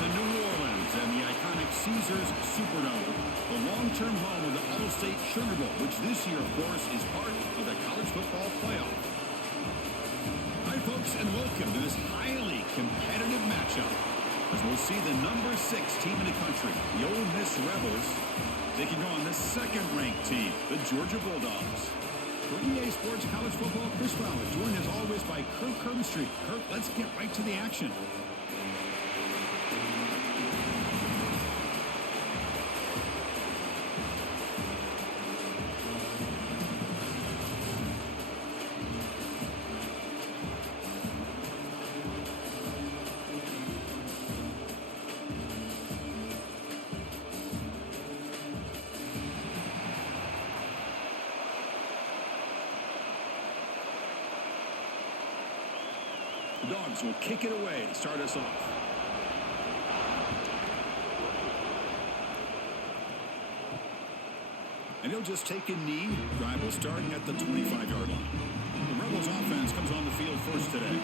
in New Orleans and the iconic Caesars Superdome, the long-term home of the All-State Sugar Bowl, which this year, of course, is part of the college football playoff. Hi, folks, and welcome to this highly competitive matchup, as we'll see the number 6 team in the country, the Ole Miss Rebels, taking on the second-ranked team, the Georgia Bulldogs. For EA Sports College Football, Chris Fowler, joined as always by Kirk Herbstreit. Kirk, let's get right to the action. The Dogs will kick it away to start us off. And he'll just take a knee. Drive will start at the 25-yard line. The Rebels offense comes on the field first today.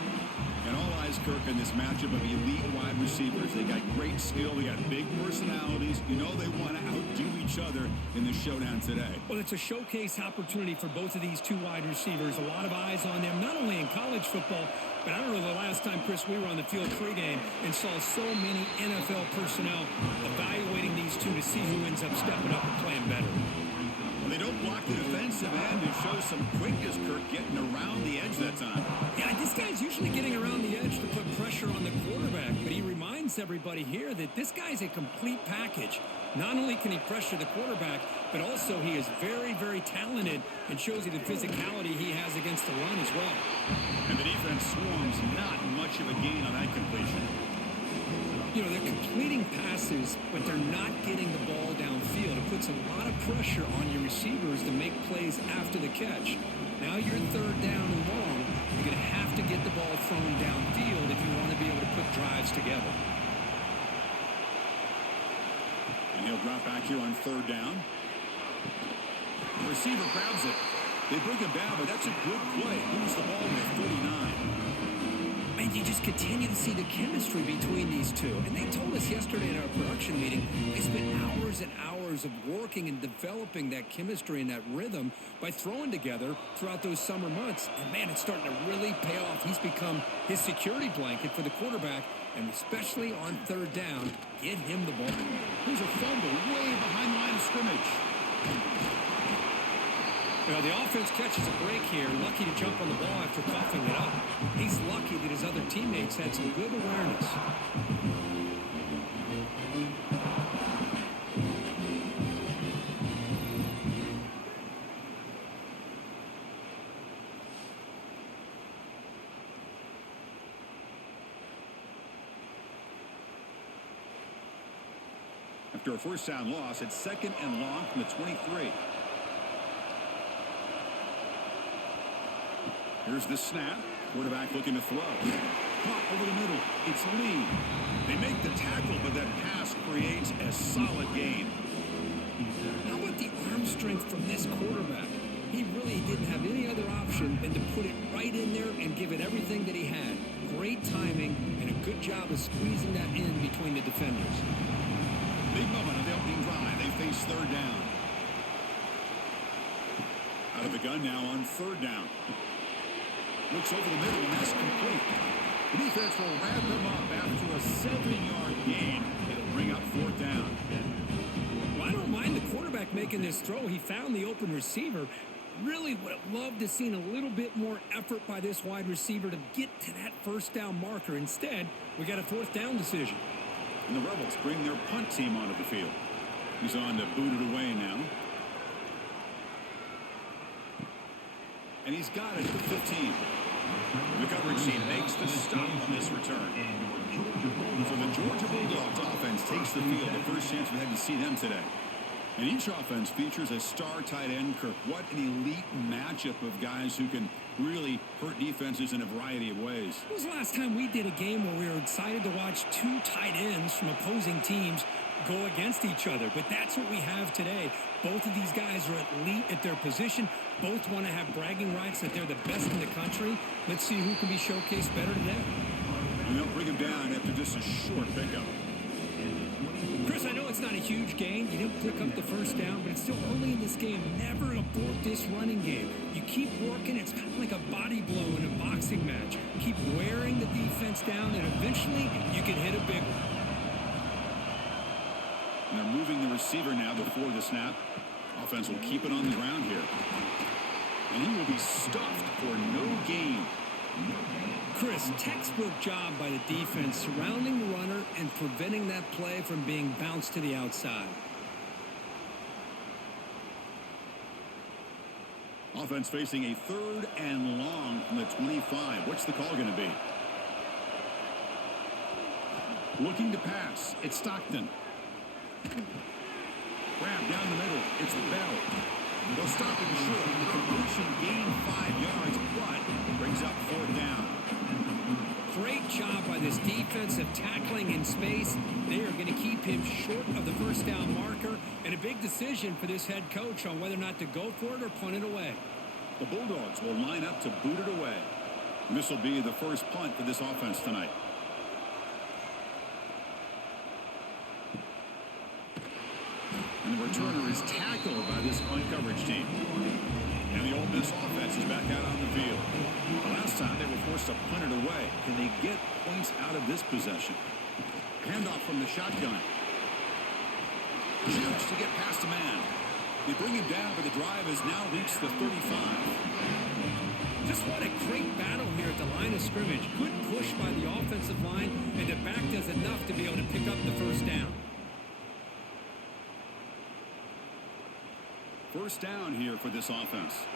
And all eyes, Kirk, in this matchup of elite wide receivers. They got great skill. They got big personalities. You know they want to outdo each other in the showdown today. Well, it's a showcase opportunity for both of these two wide receivers. A lot of eyes on them, not only in college football, but I don't know the last time, Chris, we were on the field pregame and saw so many NFL personnel evaluating these two to see who ends up stepping up and playing better. Well, they don't block the defensive end and show some quickness, Kirk, getting around the edge that time. Yeah, this guy's usually getting around the edge to put pressure on the quarterback, but he reminds everybody here that this guy's a complete package. Not only can he pressure the quarterback, but also he is very, very talented and shows you the physicality he has against the run as well. And the defense swarms, not much of a gain on that completion. You know, they're completing passes, but they're not getting the ball downfield. It puts a lot of pressure on your receivers to make plays after the catch. Now you're third down and long. You're going to have to get the ball thrown downfield if you want to be able to put drives together. And he'll drop back here on third down. The receiver grabs it. They bring him down, but that's a good play. Moves the ball with 39. And you just continue to see the chemistry between these two. And they told us yesterday in our production meeting, they spent hours and hours of working and developing that chemistry and that rhythm by throwing together throughout those summer months. And, man, it's starting to really pay off. He's become his security blanket for the quarterback, and especially on third down, get him the ball. There's a fumble way behind the line of scrimmage. Well, the offense catches a break here, lucky to jump on the ball after coughing it up. He's lucky that his other teammates had some good awareness. After a first down loss, it's second and long from the 23. Here's the snap. Quarterback looking to throw. Caught over the middle. It's Lee. They make the tackle, but that pass creates a solid gain. How about the arm strength from this quarterback? He really didn't have any other option than to put it right in there and give it everything that he had. Great timing and a good job of squeezing that in between the defenders. Big moment of the opening drive. They face third down. Out of the gun now on third down. Looks over the middle, and that's complete. The defense will wrap him up after a 7-yard gain. It'll bring up fourth down. Well, I don't mind the quarterback making this throw. He found the open receiver. Really would have loved to have seen a little bit more effort by this wide receiver to get to that first down marker. Instead, we got a fourth down decision. And the Rebels bring their punt team onto the field. He's on to boot it away now. And he's got it at the 15. The coverage team makes the stop on this return. So the Georgia Bulldogs offense takes the field. The first chance we had to see them today. And each offense features a star tight end, Kirk. What an elite matchup of guys who can really hurt defenses in a variety of ways. When was the last time we did a game where we were excited to watch two tight ends from opposing teams go against each other? But that's what we have today. Both of these guys are elite at their position. Both want to have bragging rights that they're the best in the country. Let's see who can be showcased better today. And they'll bring him down after just a short pickup. Chris, I know it's not a huge gain. You didn't pick up the first down, but it's still early in this game. Never abort this running game. You keep working. It's kind of like a body blow in a boxing match. Keep wearing the defense down, and eventually you can hit a big one. And they're moving the receiver now before the snap. Offense will keep it on the ground here. And he will be stuffed for no gain. Chris, textbook job by the defense surrounding the runner and preventing that play from being bounced to the outside. Offense facing a 3rd and long from the 25. What's the call going to be? Looking to pass. It's Stockton. Grab down the middle. It's Bell. They'll stop him short. The completion gained 5 yards, but brings up 4th down. Great job by this defensive tackling in space. They are going to keep him short of the first down marker, and a big decision for this head coach on whether or not to go for it or punt it away. The Bulldogs will line up to boot it away. And this will be the first punt for this offense tonight. And the returner is tackled by this punt coverage team. And the Ole Miss offense is back out on the field. The last time they were forced to punt it away. Can they get points out of this possession? Handoff from the shotgun. Shoots to get past a man. They bring him down, but the drive has now reached the 35. Just what a great battle here at the line of scrimmage. Good push by the offensive line, and the back does enough to be able to pick up the first down. First down here for this offense.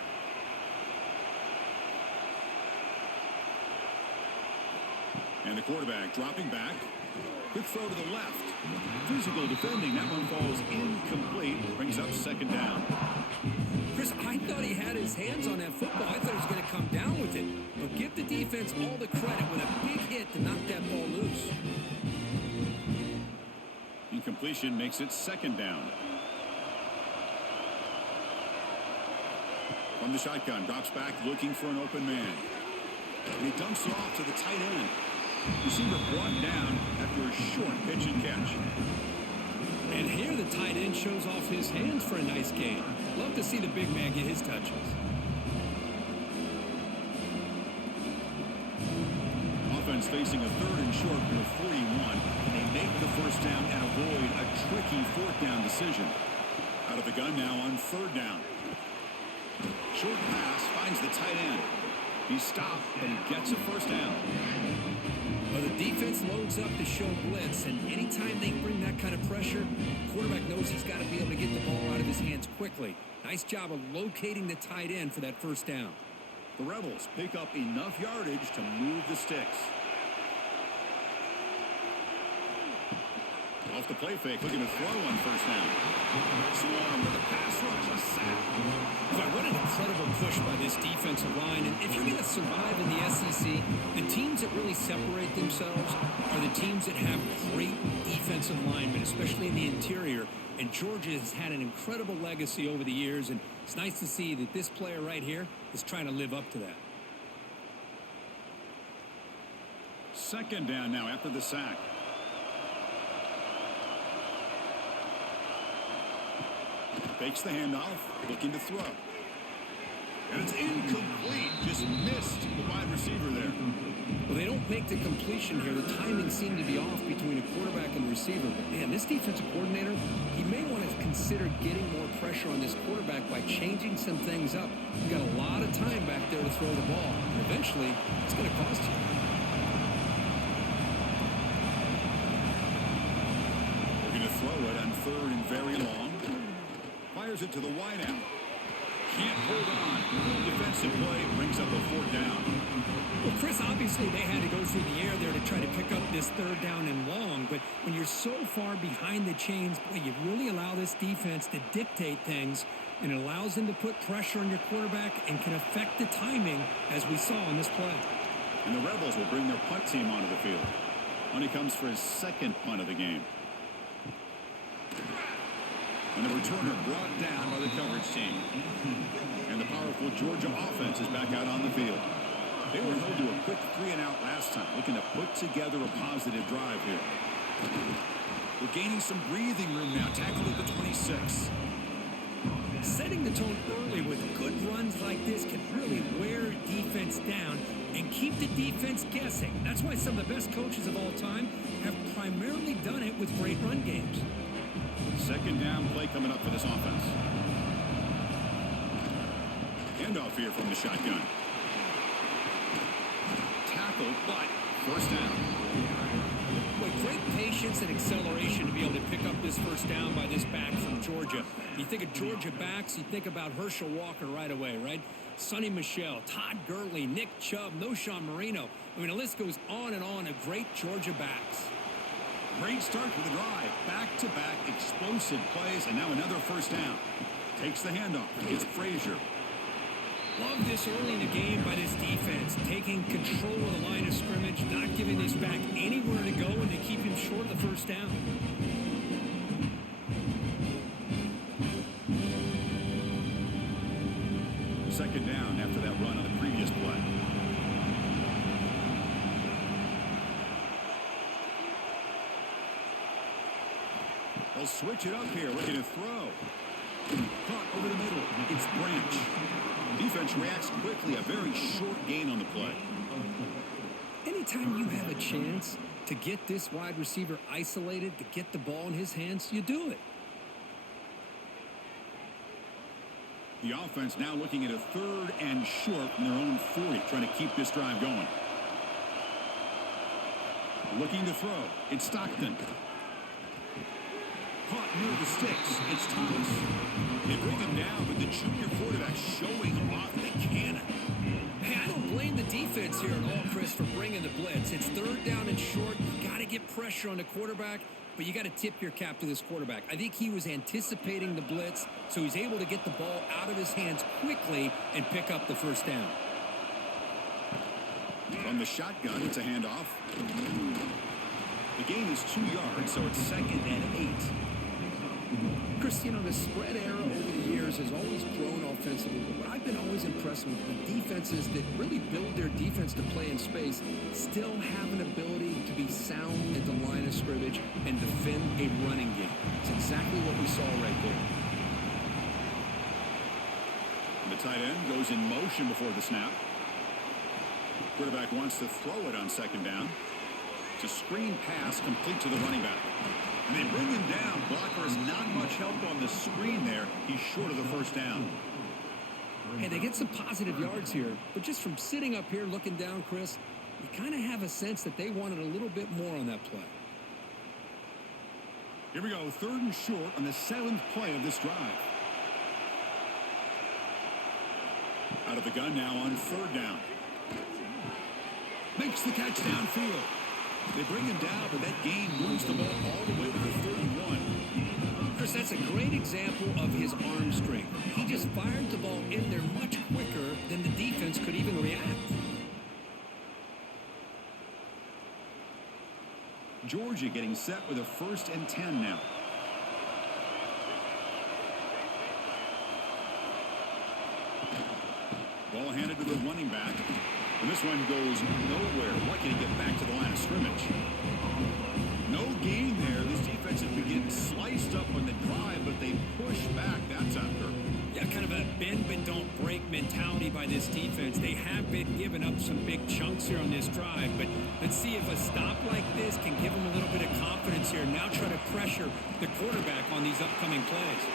And the quarterback dropping back. Quick throw to the left. Physical defending. That one falls incomplete. Brings up 2nd down. Chris, I thought he had his hands on that football. I thought he was going to come down with it. But give the defense all the credit with a big hit to knock that ball loose. Incompletion makes it 2nd down. From the shotgun, drops back looking for an open man. And he dumps it off to the tight end. Receiver brought down after a short pitch and catch. And here the tight end shows off his hands for a nice gain. Love to see the big man get his touches. Offense facing a 3rd and short from the 41. And they make the first down and avoid a tricky 4th down decision. Out of the gun now on 3rd down. Short pass finds the tight end. He's stopped, but he gets a first down. Well, the defense loads up to show blitz, and anytime they bring that kind of pressure, the quarterback knows he's got to be able to get the ball out of his hands quickly. Nice job of locating the tight end for that first down. The Rebels pick up enough yardage to move the sticks. Off the play fake, looking to throw on first down. Swarm with a pass rush, a sack. What an incredible push by this defensive line. And if you're going to survive in the SEC, the teams that really separate themselves are the teams that have great defensive linemen, especially in the interior. And Georgia has had an incredible legacy over the years, and it's nice to see that this player right here is trying to live up to that. 2nd down now after the sack. Fakes the handoff, looking to throw. And it's incomplete. Just missed the wide receiver there. Well, they don't make the completion here. The timing seemed to be off between a quarterback and receiver. But, man, this defensive coordinator, he may want to consider getting more pressure on this quarterback by changing some things up. You've got a lot of time back there to throw the ball. And eventually, it's going to cost you. Looking to throw it on 3rd and very long. Fires it to the wideout. Can't hold on. Good defensive play brings up a 4th down. Well, Chris, obviously they had to go through the air there to try to pick up this 3rd down and long. But when you're so far behind the chains, boy, you really allow this defense to dictate things. And it allows them to put pressure on your quarterback and can affect the timing, as we saw on this play. And the Rebels will bring their punt team onto the field. When he comes for his 2nd punt of the game. And the returner brought down by the coverage team. And the powerful Georgia offense is back out on the field. They were held to a quick 3-and-out last time, looking to put together a positive drive here. We're gaining some breathing room now. Tackled at the 26. Setting the tone early with good runs like this can really wear defense down and keep the defense guessing. That's why some of the best coaches of all time have primarily done it with great run games. Second down play coming up for this offense. Handoff here from the shotgun. Tackle, but first down. Boy, great patience and acceleration to be able to pick up this first down by this back from Georgia. You think of Georgia backs, you think about Herschel Walker right away, right? Sonny Michel, Todd Gurley, Nick Chubb, Noshawn Marino. I mean, the list goes on and on of great Georgia backs. Great start to the drive. Back-to-back explosive plays, and now another first down. Takes the handoff. It's Frazier. Love this early in the game by this defense, taking control of the line of scrimmage, not giving this back anywhere to go, and to keep him short of the first down. Second down after that run on the previous play. They'll switch it up here, looking to throw. Caught over the middle. It's Branch. Defense reacts quickly. A very short gain on the play. Anytime you have a chance to get this wide receiver isolated, to get the ball in his hands, you do it. The offense now looking at a third and short from their own 40, trying to keep this drive going. Looking to throw. It's Stockton. Caught near the sticks. It's Thomas. They bring him down, but the junior quarterback showing off the cannon. Hey, I don't blame the defense here at all, Chris, for bringing the blitz. It's third down and short. You got to get pressure on the quarterback, but you got to tip your cap to this quarterback. I think he was anticipating the blitz, so he's able to get the ball out of his hands quickly and pick up the first down. From the shotgun, it's a handoff. The gain is 2 yards, so it's second and 8. Chris, you know, the spread era over the years has always grown offensively, but what I've been always impressed with defenses that really build their defense to play in space still have an ability to be sound at the line of scrimmage and defend a running game. It's exactly what we saw right there. The tight end goes in motion before the snap. Quarterback wants to throw it on second down. It's a screen pass complete to the running back. And they bring him down. Blocker has not much help on the screen there. He's short of the first down. Hey, they get some positive yards here, but just from sitting up here looking down, Chris, you kind of have a sense that they wanted a little bit more on that play. Here we go, third and short on the 7th play of this drive. Out of the gun now on third down. Makes the catch downfield. They bring him down, but that gain moves the ball all the way to the 31. Chris, that's a great example of his arm strength. He just fired the ball in there much quicker than the defense could even react. Georgia getting set with a 1st and 10 now. Ball handed to the running back. And this one goes nowhere. Lucky to get back to the line of scrimmage. No gain there. This defense has been getting sliced up on the drive, but they push back. That's after. Yeah, kind of a bend but don't break mentality by this defense. They have been giving up some big chunks here on this drive, but let's see if a stop like this can give them a little bit of confidence here. Now try to pressure the quarterback on these upcoming plays.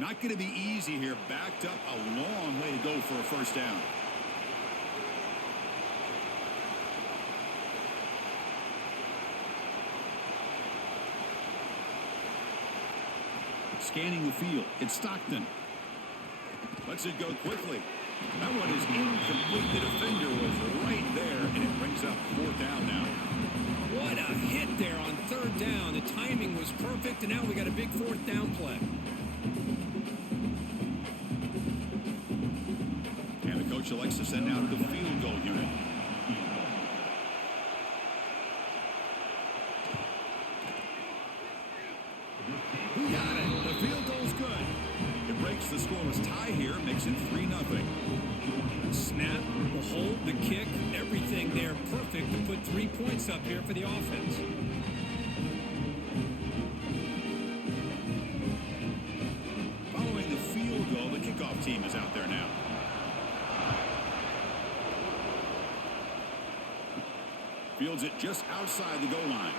Not going to be easy here. Backed up a long way to go for a first down. Scanning the field. It's Stockton. Lets it go quickly. That one is incomplete. The defender was right there, and it brings up 4th down now. What a hit there on third down. The timing was perfect, and now we got a big 4th down play. And the coach elects to send out the field goal unit. the scoreless tie here makes it 3-0. Snap, the hold, the kick, everything there perfect to put 3 points up here for the offense. Following the field goal, the kickoff team is out there now. Fields it just outside the goal line.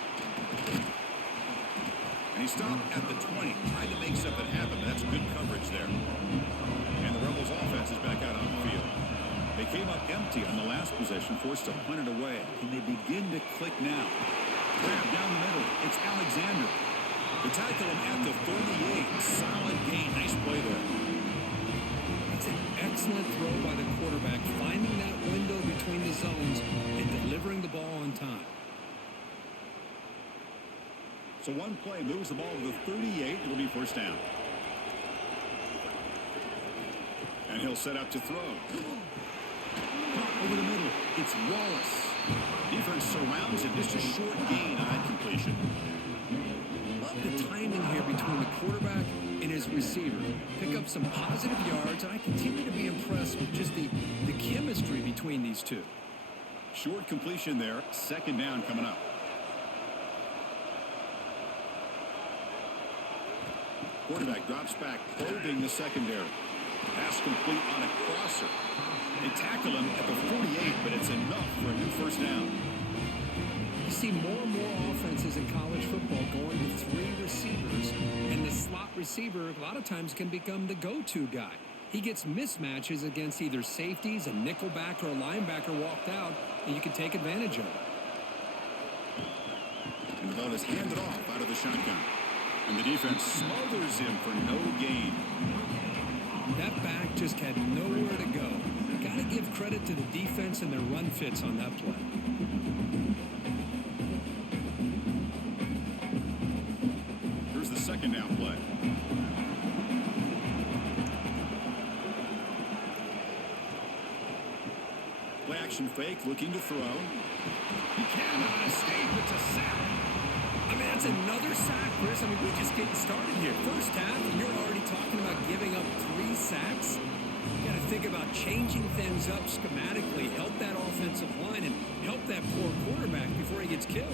And he stopped at the 20, trying to make something happen, but that's good coverage there. And the Rebels offense is back out on the field. They came up empty on the last possession, forced to punt it away. Can they begin to click now? Grab down the middle. It's Alexander. They tackle him at the 38. Solid gain. Nice play there. That's an excellent throw by the quarterback, finding that window between the zones and delivering the ball on time. So one play moves the ball to the 38. It'll be first down. And he'll set up to throw. Over the middle. It's Wallace. Defense surrounds him. Just a short gain on that completion. Love the timing here between the quarterback and his receiver. Pick up some positive yards, and I continue to be impressed with just the chemistry between these two. Short completion there. Second down coming up. Quarterback drops back, probing the secondary. Pass complete on a crosser. They tackle him at the 48, but it's enough for a new first down. You see more and more offenses in college football going to 3 receivers, and the slot receiver a lot of times can become the go-to guy. He gets mismatches against either safeties, a nickelback, or a linebacker walked out, and you can take advantage of it. And the ball is handed off out of the shotgun. And the defense smothers him for no gain. That back just had nowhere to go. You got to give credit to the defense and their run fits on that play. Here's the second down play. Play action fake, looking to throw. He cannot escape. It's a sack. I mean, that's another sack, Chris. I mean, we're just getting started here. First half, and you're already talking about giving up 3 sacks. You got to think about changing things up schematically, help that offensive line, and help that poor quarterback before he gets killed.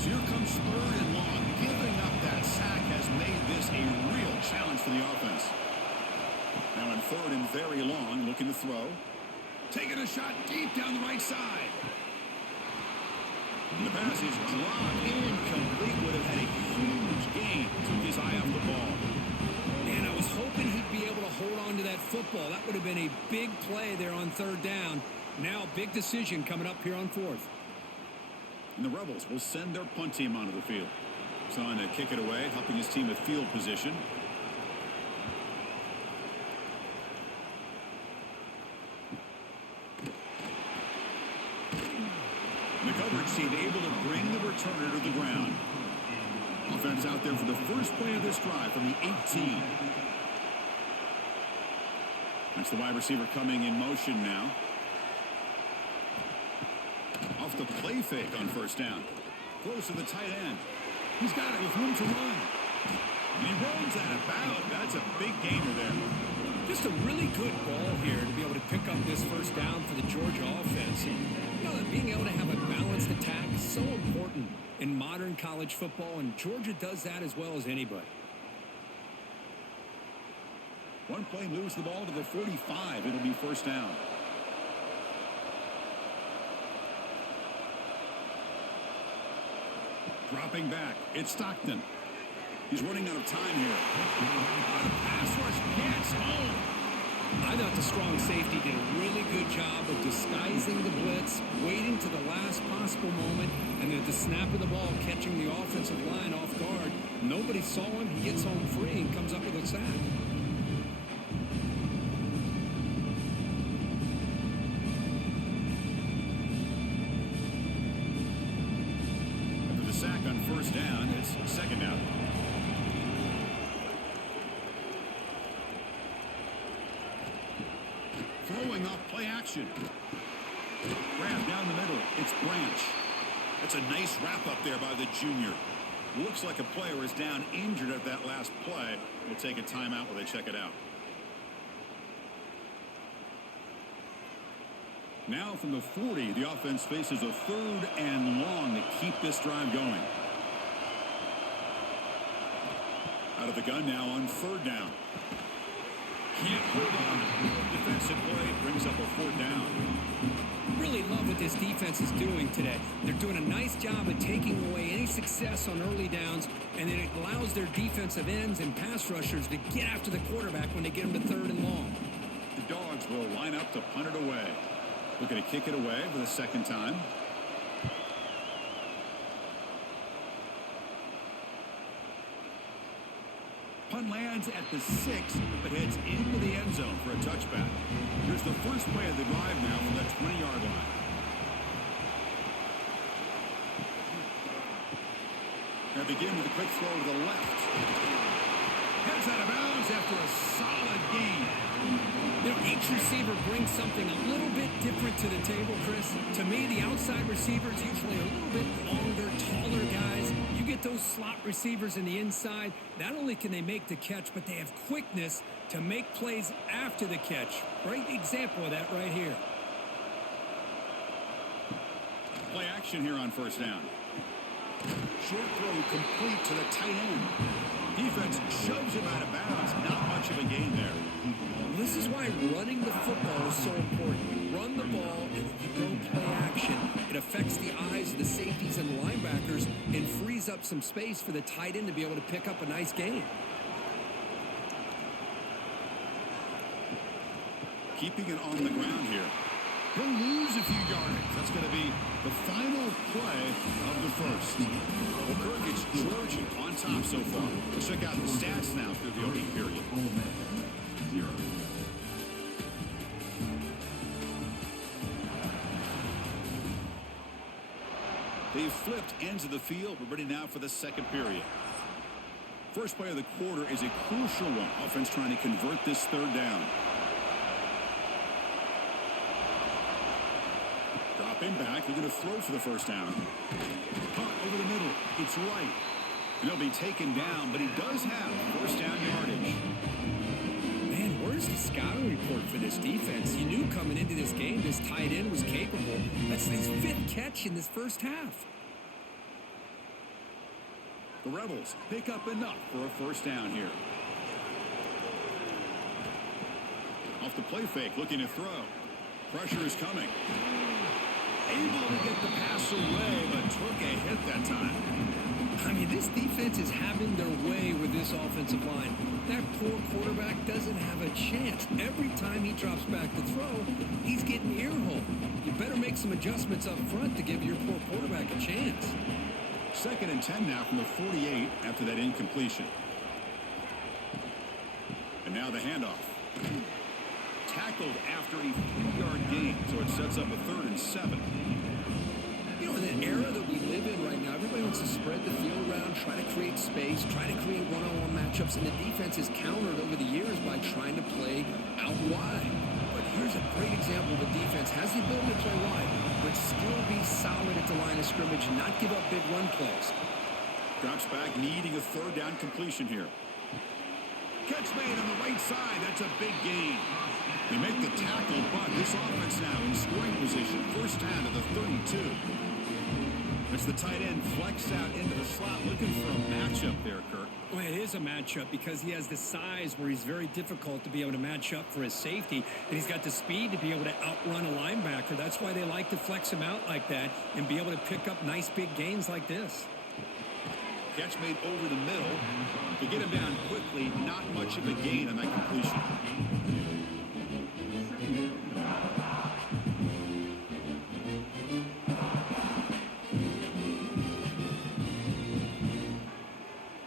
So here comes 3rd and long. Giving up that sack has made this a real challenge for the offense. Now in 3rd and very long, looking to throw. Taking a shot deep down the right side. And the pass is dropped, incomplete. Would have had a huge gain. Took his eye off the ball. Man, I was hoping he'd be able to hold on to that football. That would have been a big play there on 3rd down. Now a big decision coming up here on 4th. And the Rebels will send their punt team onto the field. He's on to kick it away, helping his team with field position. The coverage team able to bring the returner to the ground. Offense out there for the first play of this drive from the 18. That's the wide receiver coming in motion now. Off the play fake on first down. Close to the tight end. He's got it with room to run. And he rolls that about. That's a big gainer there. Just a really good ball here to be able to pick up this first down for the Georgia offense. And, you know, being able to have a balanced attack is so important in modern college football, and Georgia does that as well as anybody. One play moves the ball to the 45. It'll be first down. Dropping back, it's Stockton. He's running out of time here. The pass rush gets home. I thought the strong safety did a really good job of disguising the blitz, waiting to the last possible moment, and then at the snap of the ball, catching the offensive line off guard. Nobody saw him. He gets home free and comes up with a sack. After the sack on first down, it's second down. Throwing off play action. Grab down the middle. It's Branch. That's a nice wrap up there by the junior. Looks like a player is down injured at that last play. We'll take a timeout while they check it out. Now from the 40, the offense faces a 3rd and long to keep this drive going. Out of the gun now on 3rd down. Can't hold on. Defensive play brings up a 4th down. Really love what this defense is doing today. They're doing a nice job of taking away any success on early downs, and then it allows their defensive ends and pass rushers to get after the quarterback when they get them to 3rd and long. The Dogs will line up to punt it away. Looking to kick it away for the 2nd time. Punt lands at the 6, but heads into the end zone for a touchback. Here's the first play of the drive now from the 20-yard line. They begin with a quick throw to the left. Heads out of bounds after a solid gain. You know, each receiver brings something a little bit different to the table, Chris. To me, the outside receivers usually are a little bit longer, taller guys. You get those slot receivers in the inside, not only can they make the catch, but they have quickness to make plays after the catch. Great example of that right here. Play action here on 1st down. Short throw complete to the tight end. Defense shoves him out of bounds. Not much of a gain there. This is why running the football is so important. You run the ball and you go play action. It affects the eyes of the safeties and the linebackers and frees up some space for the tight end to be able to pick up a nice gain. Keeping it on the ground here. He'll lose a few yardage. That's going to be the final play of the 1st. Well, Kirk, it's Georgia on top so far. Let's check out the stats now through the opening period. They've flipped ends of the field. We're ready now for the 2nd period. First play of the quarter is a crucial one. Offense trying to convert this 3rd down. Dropping back. They're going to throw for the 1st down. Punt over the middle. It's right. And he'll be taken down, but he does have 1st down yardage. Man, where's the scouting report for this defense? You knew coming into this game this tight end was capable. That's his 5th catch in this first half. The Rebels pick up enough for a 1st down here. Off the play fake, looking to throw. Pressure is coming. Able to get the pass away, but took a hit that time. I mean, this defense is having their way with this offensive line. That poor quarterback doesn't have a chance. Every time he drops back to throw, he's getting earhole. You better make some adjustments up front to give your poor quarterback a chance. 2nd and 10 now from the 48 after that incompletion. And now the handoff. Tackled after a 3-yard gain, so it sets up a 3rd and 7. You know, in the era that we live in right now, everybody wants to spread the field around, try to create space, try to create one-on-one matchups, and the defense is countered over the years by trying to play out wide. But here's a great example of a defense has the ability to play wide, but still be solid at the line of scrimmage and not give up big run plays. Drops back, needing a 3rd down completion here. Catch made on the right side. That's a big gain. They make the tackle, but this offense now in scoring position. 1st down to the 32. It's the tight end flex out into the slot, looking for a matchup there, Kirk. Well, it is a matchup because he has the size where he's very difficult to be able to match up for his safety, and he's got the speed to be able to outrun a linebacker. That's why they like to flex him out like that and be able to pick up nice big gains like this. Catch made over the middle. To get him down quickly, not much of a gain on that completion.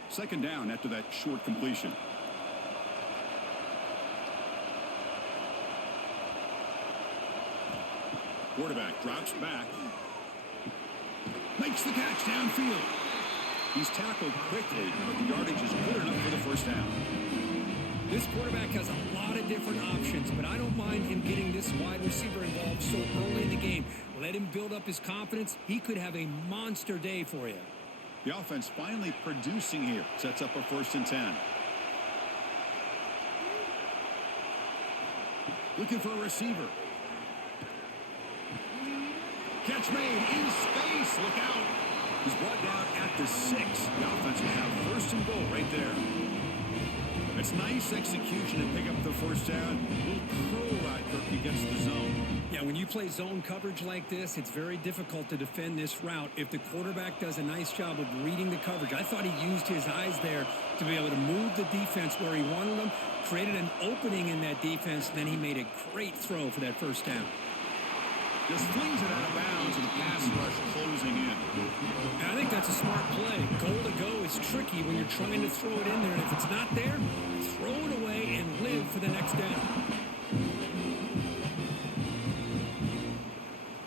Second down after that short completion. Quarterback drops back. Makes the catch downfield. He's tackled quickly, but the yardage is good enough for the 1st down. This quarterback has a lot lot of different options, but I don't mind him getting this wide receiver involved so early in the game. Let him build up his confidence. He could have a monster day for you. The offense finally producing here. Sets up a 1st and 10. Looking for a receiver. Catch made in space. Look out. He's brought down at the 6. The offense will have 1st and goal right there. It's nice execution to pick up the 1st down. A little curl ride Kirk against the zone. Yeah, when you play zone coverage like this, it's very difficult to defend this route if the quarterback does a nice job of reading the coverage. I thought he used his eyes there to be able to move the defense where he wanted them, created an opening in that defense, and then he made a great throw for that 1st down. Just flings it out of bounds and the pass rush closing in. I think that's a smart play. Goal to go is tricky when you're trying to throw it in there, and if it's not there, throw it away and live for the next down.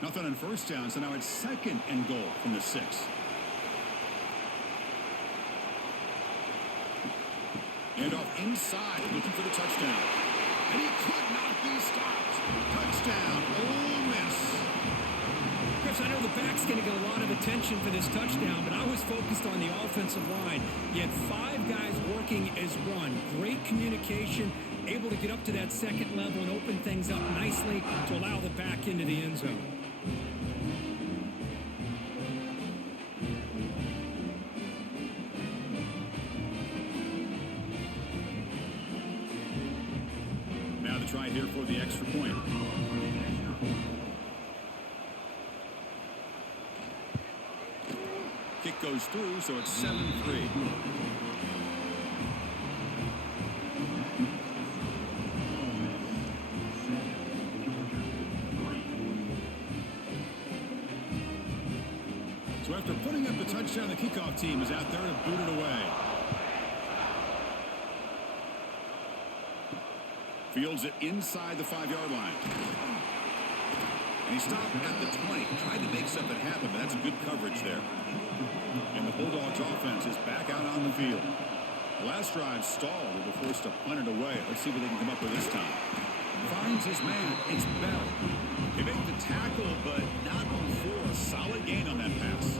Nothing on 1st down, so now it's 2nd and goal from the 6. And off inside, looking for the touchdown. And he could not be stopped. Touchdown, Ole Miss. Chris, I know the back's going to get a lot of attention for this touchdown, but I was focused on the offensive line. You had 5 guys working as one. Great communication, able to get up to that 2nd level and open things up nicely to allow the back into the end zone. Now to try here for the extra point. Kick goes through, so it's 7-3. So after putting up the touchdown, the kickoff team is out there to boot it away. Fields it inside the 5-yard line. And he stopped at the 20. Tried to make something happen, but that's a good coverage there. And the Bulldogs offense is back out on the field. The last drive stalled. They were forced to punt it away. Let's see what they can come up with this time. Finds his man. It's Bell. They make the tackle, but not before a solid gain on that pass.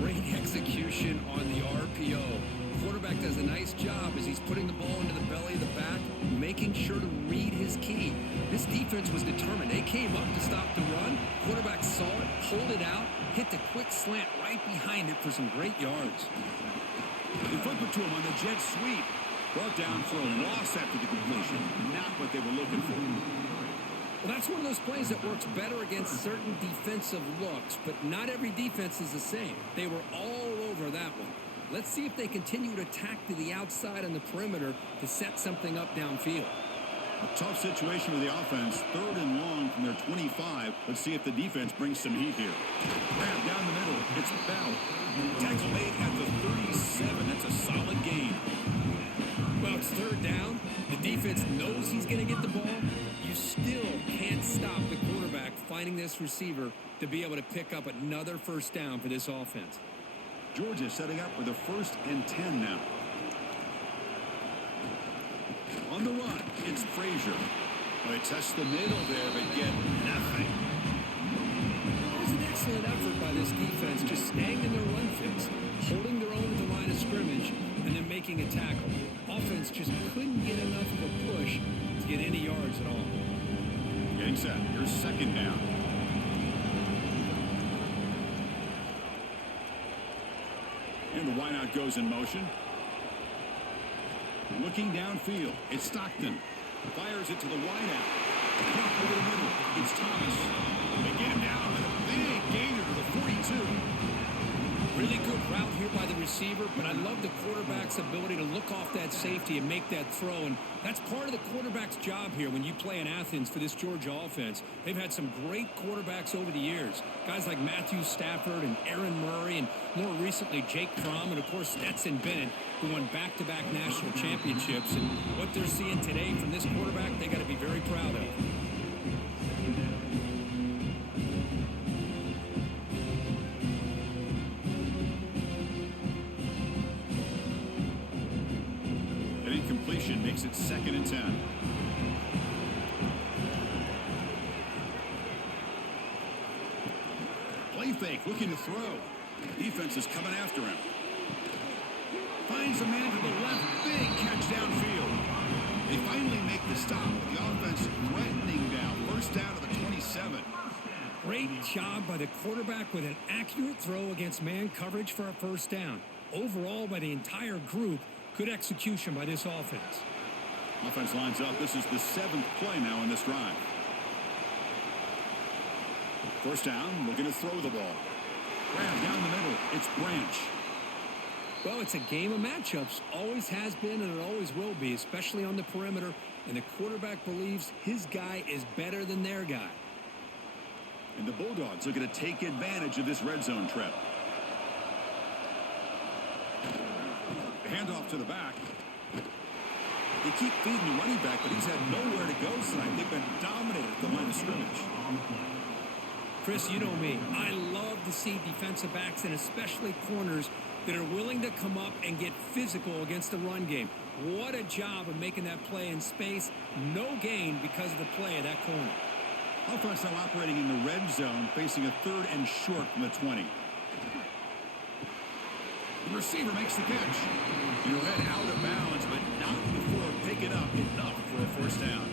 Great execution on the RPO. Quarterback does a nice job as he's putting the ball into the belly of the back, making sure to read his key. This defense was determined. They came up to stop the run. Quarterback saw it, pulled it out, hit the quick slant right behind it for some great yards. They flip it to him on the jet sweep. Brought down for a loss after the completion. Not what they were looking for. Well, that's one of those plays that works better against certain defensive looks, but not every defense is the same. They were all over that one. Let's see if they continue to attack to the outside on the perimeter to set something up downfield. A tough situation with the offense. 3rd and long from their 25. Let's see if the defense brings some heat here. Grab down the middle. It's Bell. Tackle made at the 37. That's a solid gain. Well, it's 3rd down. The defense knows he's going to get the ball. You still can't stop the quarterback finding this receiver to be able to pick up another 1st down for this offense. Georgia setting up with a 1st and 10 now. On the run, it's Frazier. They test the middle there, but get nothing. It was an excellent effort by this defense, just staying in their run fix, holding their own at the line of scrimmage, and then making a tackle. Offense just couldn't get enough of a push to get any yards at all. Getting set. Your 2nd down. And the wideout goes in motion. Looking downfield, it's Stockton. Fires it to the wideout. Over the middle, it's Thomas. They get him down with a big gainer to the 42. Really good route here by the receiver, but I love the quarterback's ability to look off that safety and make that throw, and that's part of the quarterback's job here when you play in Athens for this Georgia offense. They've had some great quarterbacks over the years, guys like Matthew Stafford and Aaron Murray, and more recently Jake Fromm, and of course Stetson Bennett, who won back-to-back national championships. And what they're seeing today from this quarterback, they got to be very proud of. completion makes it 2nd and 10. Play fake, looking to throw. Defense is coming after him. Finds a man to the left. Big catch downfield. They finally make the stop, but the offense threatening down. First down to the 27. Great job by the quarterback with an accurate throw against man coverage for a first down. Overall, by the entire group, good execution by this offense. Offense lines up. This is the 7th play now in this drive. First down, looking to throw the ball. Grab down the middle. It's Branch. Well, it's a game of matchups. Always has been and it always will be, especially on the perimeter. And the quarterback believes his guy is better than their guy. And the Bulldogs are going to take advantage of this red zone trip. Handoff to the back. They keep feeding the running back, but he's had nowhere to go tonight. They've been dominated at the line of scrimmage. Chris, you know me. I love to see defensive backs and especially corners that are willing to come up and get physical against the run game. What a job of making that play in space. No gain because of the play of that corner. Offense now operating in the red zone, facing a 3rd and short from the 20. The receiver makes the catch. He'll head out of bounds, but not before picking up enough for a first down.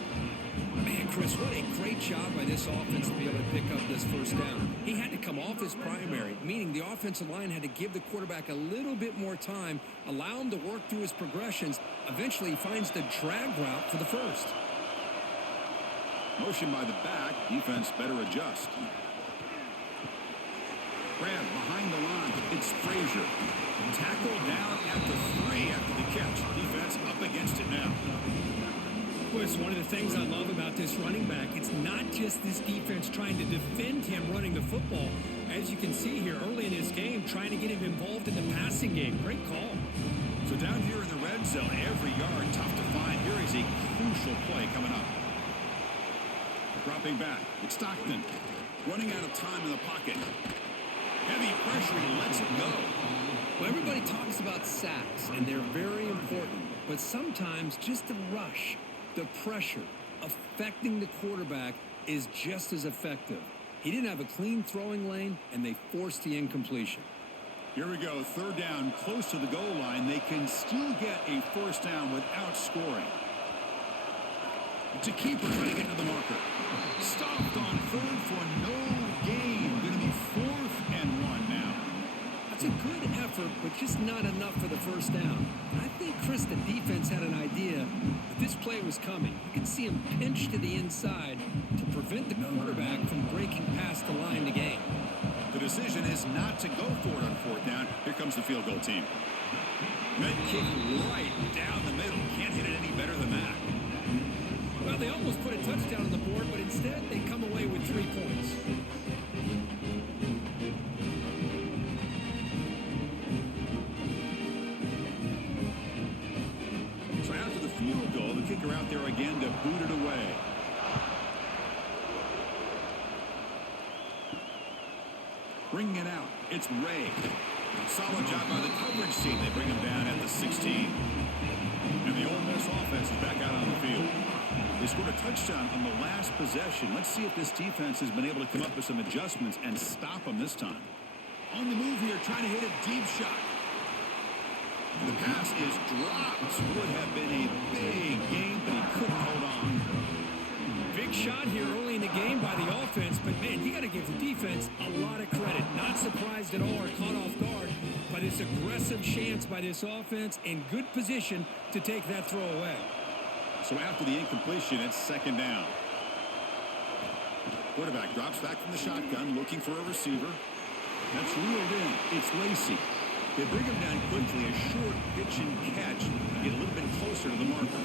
Man, Chris, what a great job by this offense to be able to pick up this first down. He had to come off his primary, meaning the offensive line had to give the quarterback a little bit more time, allow him to work through his progressions. Eventually, he finds the drag route for the first. Motion by the back. Defense better adjust. Grab behind the line. It's Frazier. Tackle down at the 3 after the catch. Defense up against it now. Well, it's one of the things I love about this running back. It's not just this defense trying to defend him running the football. As you can see here early in his game, trying to get him involved in the passing game. Great call. So down here in the red zone, every yard tough to find. Here is a crucial play coming up. Dropping back. It's Stockton. Running out of time in the pocket. Heavy pressure. He lets it go. Well, everybody talks about sacks, and they're very important. But sometimes just the rush, the pressure, affecting the quarterback is just as effective. He didn't have a clean throwing lane, and they forced the incompletion. Here we go. 3rd down, close to the goal line. They can still get a first down without scoring. It's a keeper trying to get to the marker. Stopped on 3rd for no gain. Going to be 4th and 1 now. That's a good effort, but just not enough for the first down. I think, Chris, the defense had an idea that this play was coming. You could see him pinch to the inside to prevent the quarterback from breaking past the line to gain. The decision is not to go for it on 4th down. Here comes the field goal team. Med kick right down the middle. Can't hit it any better than that. Well, they almost put a touchdown on the board, but instead they come away with 3 points. So after the field goal, the kicker out there again to boot it away. Bringing it out, it's Ray. Solid job by the coverage team. They bring him down at the 16. And the Ole Miss offense is back out on the field. They scored a touchdown on the last possession. Let's see if this defense has been able to come up with some adjustments and stop them this time. On the move here, trying to hit a deep shot. The pass is dropped. Would have been a big game, but he couldn't hold on. Big shot here early in the game by the offense, but man, you got to give the defense a lot of credit. Not surprised at all or caught off guard by this aggressive chance by this offense in good position to take that throw away. So after the incompletion, it's 2nd down. Quarterback drops back from the shotgun, looking for a receiver. That's reeled in. It's Lacey. They bring him down quickly, a short pitch and catch to get a little bit closer to the marker.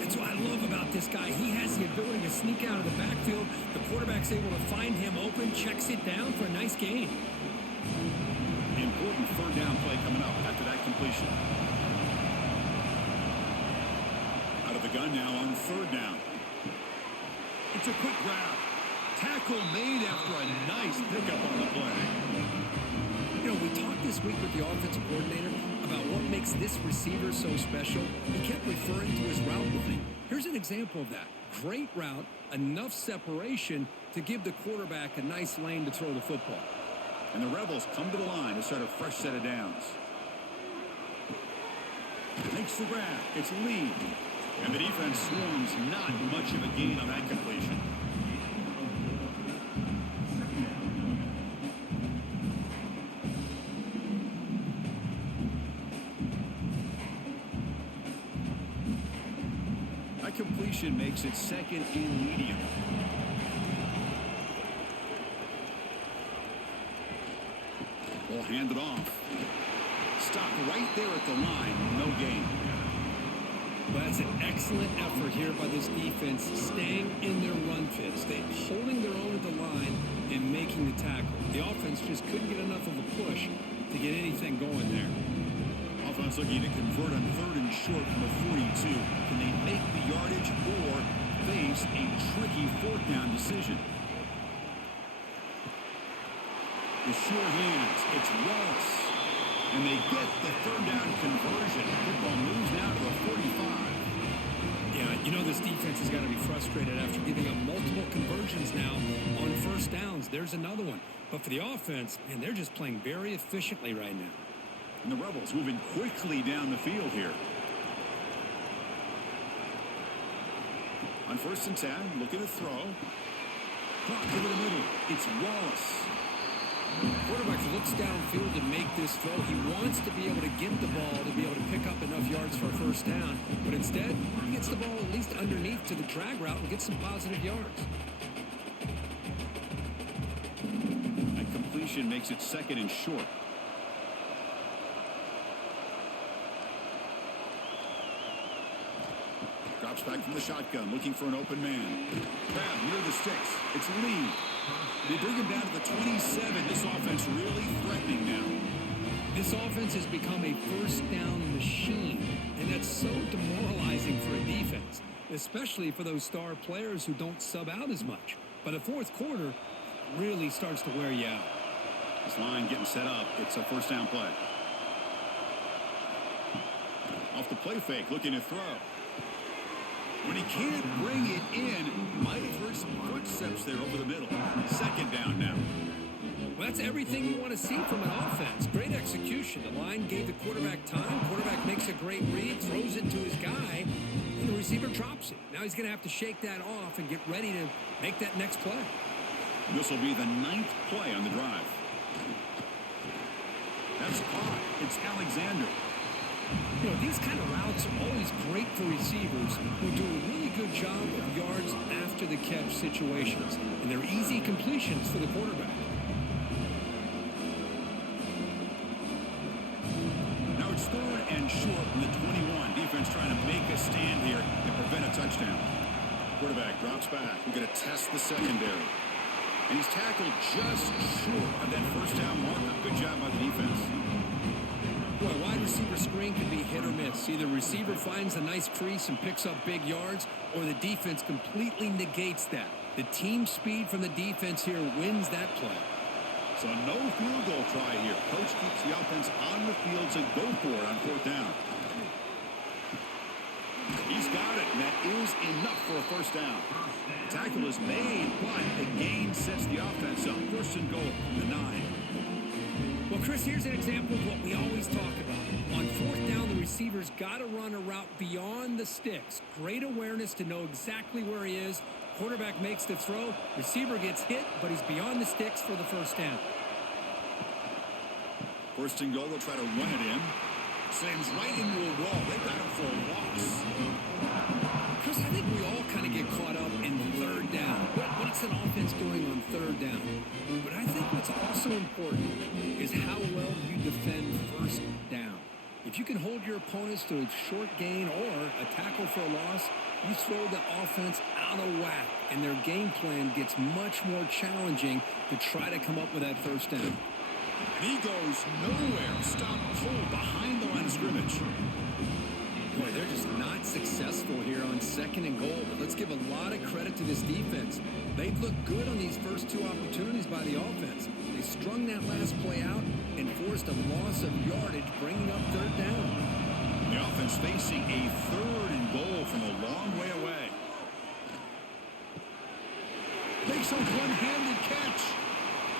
That's what I love about this guy. He has the ability to sneak out of the backfield. The quarterback's able to find him open, checks it down for a nice gain. Important 3rd down play coming up after that completion. Out of the gun now on 3rd down. It's a quick grab. Tackle made after a nice pickup on the play. You know, we talked this week with the offensive coordinator about what makes this receiver so special, he kept referring to his route running. Here's an example of that. Great route, enough separation to give the quarterback a nice lane to throw the football. And the Rebels come to the line to start a fresh set of downs. Makes the grab. It's Lee. And the defense swarms. Not much of a gain on that completion. That completion makes it second and medium. Ball handed off. Stop right there at the line. No gain. Well, that's an excellent effort here by this defense, staying in their run fit, holding their own at the line and making the tackle. The offense just couldn't get enough of a push to get anything going there. Offense looking to convert on 3rd and short from the 42. Can they make the yardage or face a tricky 4th down decision? The sure hands. It's Wallace. And they get the 3rd down conversion. Football moves now to the 45. Yeah, you know this defense has got to be frustrated after giving up multiple conversions now on 1st downs. There's another one. But for the offense, man, they're just playing very efficiently right now. And the Rebels moving quickly down the field here. On 1st and 10, looking to throw. Clock over the middle. It's Wallace. Quarterback looks downfield to make this throw. He wants to be able to get the ball to be able to pick up enough yards for a 1st down. But instead, he gets the ball at least underneath to the drag route and gets some positive yards. That completion makes it 2nd and short. Drops back from the shotgun, looking for an open man. Grab near the sticks. It's Lee. They bring him down to the 27. This offense really threatening now. This offense has become a 1st down machine, and that's so demoralizing for a defense, especially for those star players who don't sub out as much. But a 4th quarter really starts to wear you out. This line getting set up. It's a 1st down play. Off the play fake, looking to throw. When he can't bring it in, might have heard some footsteps there over the middle. 2nd down now. Well, that's everything you want to see from an offense. Great execution. The line gave the quarterback time. Quarterback makes a great read, throws it to his guy, and the receiver drops it. Now he's going to have to shake that off and get ready to make that next play. This will be the 9th play on the drive. That's caught. It's Alexander. You know, these kind of routes are always great for receivers who do a really good job of yards after the catch situations. And they're easy completions for the quarterback. Now it's 3rd and short from the 21. Defense trying to make a stand here and prevent a touchdown. Quarterback drops back. We're going to test the secondary. And he's tackled just short of that 1st down marker. Good job by the defense. Boy, wide receiver screen can be hit or miss. Either receiver finds a nice crease and picks up big yards, or the defense completely negates that. The team speed from the defense here wins that play. So no field goal try here. Coach keeps the offense on the field to go for it on 4th down. He's got it, and that is enough for a 1st down. The tackle is made, but the gain sets the offense up. 1st and goal from the 9. Well, Chris, here's an example of what we always talk about. On 4th down, the receiver's got to run a route beyond the sticks. Great awareness to know exactly where he is. Quarterback makes the throw. Receiver gets hit, but he's beyond the sticks for the 1st down. 1st and goal, they'll try to run it in. Slams right into a wall. They got him for a loss. Chris, I think we all kind of get caught up in 3rd down. What's an offense doing on 3rd down? But I think what's also important is how well you defend 1st down. If you can hold your opponents to a short gain or a tackle for a loss, you throw the offense out of whack, and their game plan gets much more challenging to try to come up with that 1st down. And he goes nowhere. Stop cold behind the line of scrimmage. Boy, they're just not successful here on 2nd and goal. But let's give a lot of credit to this defense. They've looked good on these first 2 opportunities by the offense. They strung that last play out and forced a loss of yardage, bringing up 3rd down. The offense facing a 3rd and goal from a long way away. Makes a one-handed catch.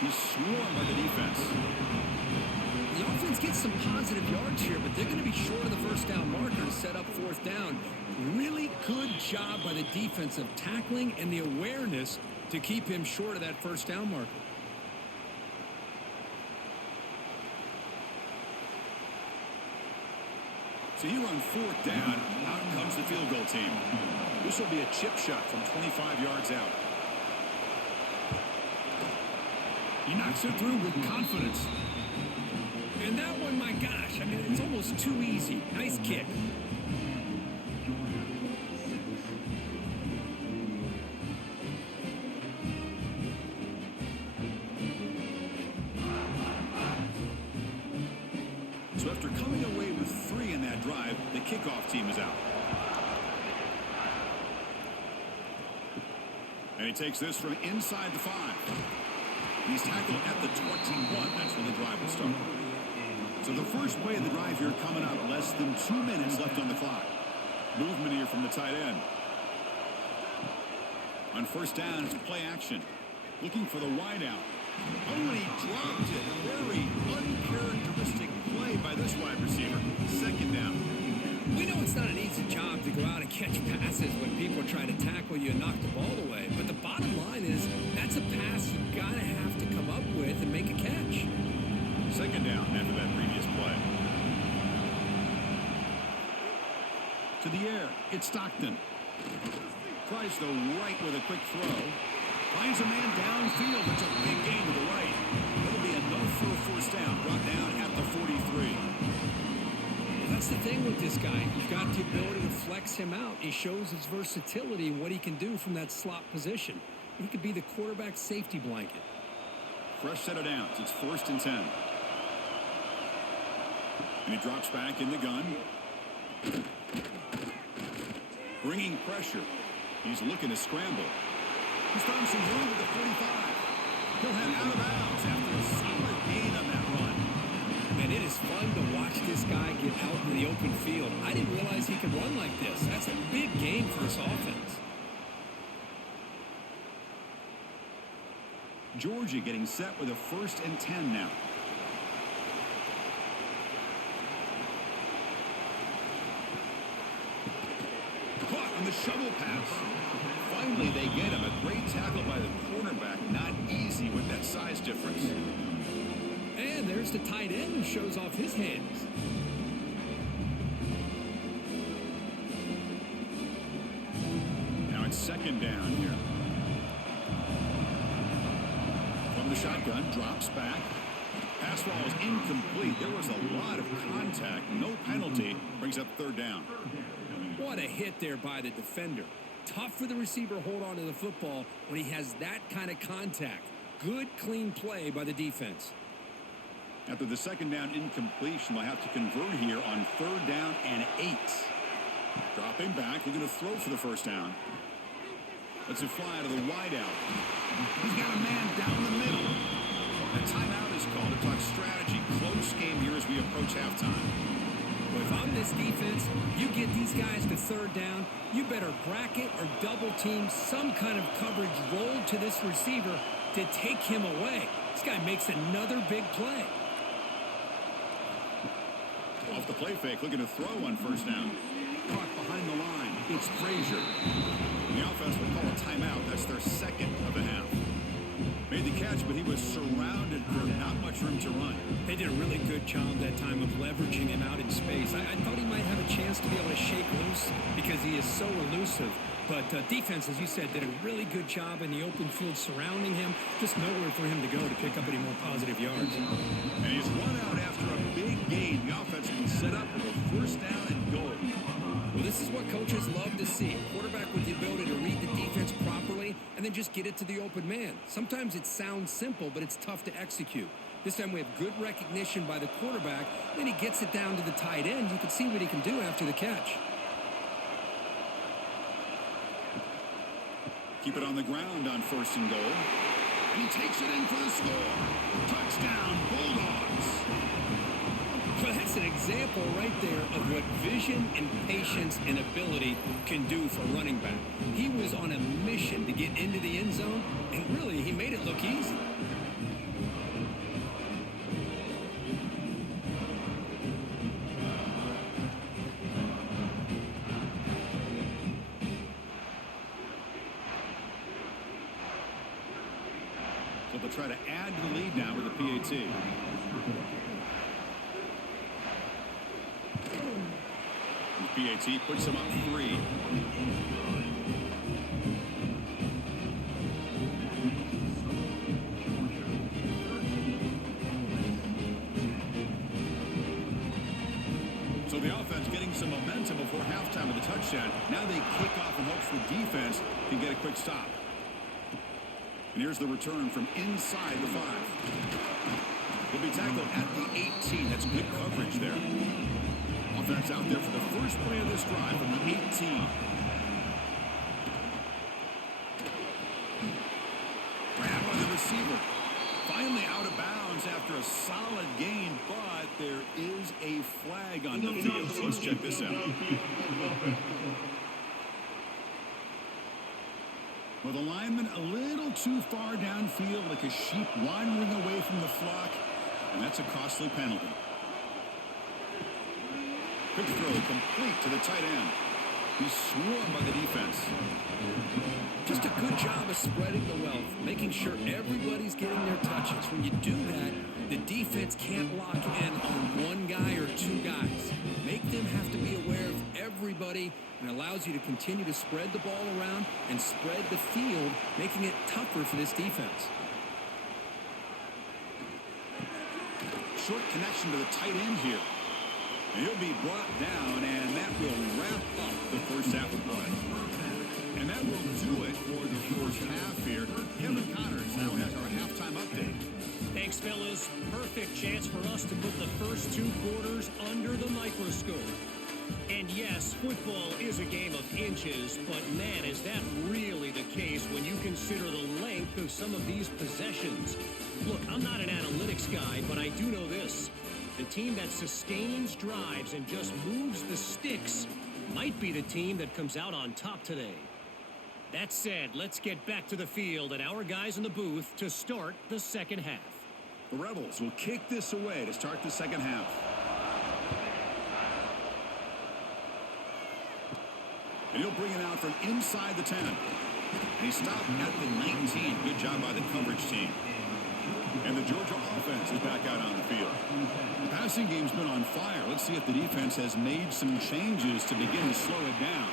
He's swarmed by the defense. The offense gets some positive yards here, but they're going to be short of the 1st down marker to set up 4th down. Really good job by the defensive tackling and the awareness to keep him short of that 1st down marker. So here on 4th down, out comes the field goal team. This will be a chip shot from 25 yards out. He knocks it through with confidence. And that one, my gosh, I mean, it's almost too easy. Nice kick. So after coming away with 3 in that drive, the kickoff team is out. And he takes this from inside the 5. He's tackled at the 21. That's when the drive will start. So the first play of the drive here coming up. Less than 2 minutes left on the clock. Movement here from the tight end. On 1st down, it's play action. Looking for the wideout. Oh, and he dropped it. Very uncharacteristic play by this wide receiver. 2nd down. We know it's not an easy job to go out and catch passes when people are trying to tackle you and knock the ball away. But the bottom line is that's a pass you got to have to come up with and make a catch. 2nd down after that previous play. To the air, it's Stockton. Tries to right with a quick throw. Finds a man downfield. It's a big gain to the right. It'll be enough for a 1st down. Brought down at the 43. Well, that's the thing with this guy. You've got the ability to flex him out. He shows his versatility and what he can do from that slot position. He could be the quarterback safety blanket. Fresh set of downs. It's 1st and 10. And he drops back in the gun. Bringing pressure. He's looking to scramble. He's found some room at the 45. He'll head out of bounds after a solid gain on that run. And it is fun to watch this guy get out in the open field. I didn't realize he could run like this. That's a big game for his offense. Georgia getting set with a 1st and 10 now. Caught on the shovel pass. Finally, they get him. A great tackle by the quarterback. Not easy with that size difference. And there's the tight end who shows off his hands. Now it's 2nd down here. From the shotgun, drops back. Pass ball is incomplete. There was a lot of contact. No penalty. Brings up 3rd down. What a hit there by the defender. Tough for the receiver to hold on to the football when he has that kind of contact. Good, clean play by the defense. After the 2nd down incompletion, they'll have to convert here on 3rd down and 8. Dropping back, looking to throw for the 1st down. Lets it fly to the wideout. He's got a man down the middle. A timeout is called to talk strategy. Close game here as we approach halftime. Well, if I'm this defense, you get these guys to 3rd down, you better bracket or double team some kind of coverage rolled to this receiver to take him away. This guy makes another big play. Off the play fake, looking to throw on 1st down. Caught behind the line. It's Frazier. The offense will call a timeout. That's their 2nd of the half. Made the catch, but he was surrounded for not much room to run. They did a really good job that time of leveraging him out in space. I thought he might have a chance to be able to shake loose because he is so elusive. But defense, as you said, did a really good job in the open field surrounding him. Just nowhere for him to go to pick up any more positive yards. And he's run out after a big gain. The offense will be set up with a 1st down and goal. Well, this is what coaches love to see. A quarterback with the ability to read the defense properly and then just get it to the open man. Sometimes it sounds simple, but it's tough to execute. This time we have good recognition by the quarterback. Then he gets it down to the tight end. You can see what he can do after the catch. Keep it on the ground on 1st and goal. And he takes it in for the score. Touchdown, Bulldogs. Well, that's an example right there of what vision and patience and ability can do for a running back. He was on a mission to get into the end zone, and really, he made it look easy. So they'll try to add to the lead now with the PAT. PAT puts them up 3. So the offense getting some momentum before halftime with a touchdown. Now they kick off in hopes the defense can get a quick stop. And here's the return from inside the 5. He'll be tackled at the 18. That's good coverage there. Offense out there for the first play of this drive from the 18. Grab by the receiver. Finally out of bounds after a solid gain, but there is a flag on the field. So let's check this out. Well, the lineman a little too far downfield, like a sheep wandering away from the flock, and that's a costly penalty. Quick throw complete to the tight end. He's swarmed by the defense. Just a good job of spreading the wealth, making sure everybody's getting their touches. When you do that, the defense can't lock in on one guy or two guys. Make them have to be aware of everybody, and allows you to continue to spread the ball around and spread the field, making it tougher for this defense. Short connection to the tight end here. He'll be brought down, and that will wrap up the first half of play. And that will do it for the first half here. Kevin Connors now has our halftime update. Thanks, fellas. Perfect chance for us to put the first 2 quarters under the microscope. And yes, football is a game of inches, but man, is that really the case when you consider the length of some of these possessions. Look, I'm not an analytics guy, but I do know this. The team that sustains drives and just moves the sticks might be the team that comes out on top today. That said, let's get back to the field and our guys in the booth to start the second half. The Rebels will kick this away to start the second half. And he'll bring it out from inside the 10. And he stopped at the 19. Good job by the coverage team. And the Georgia offense is back out on the field. The passing game's been on fire. Let's see if the defense has made some changes to begin to slow it down.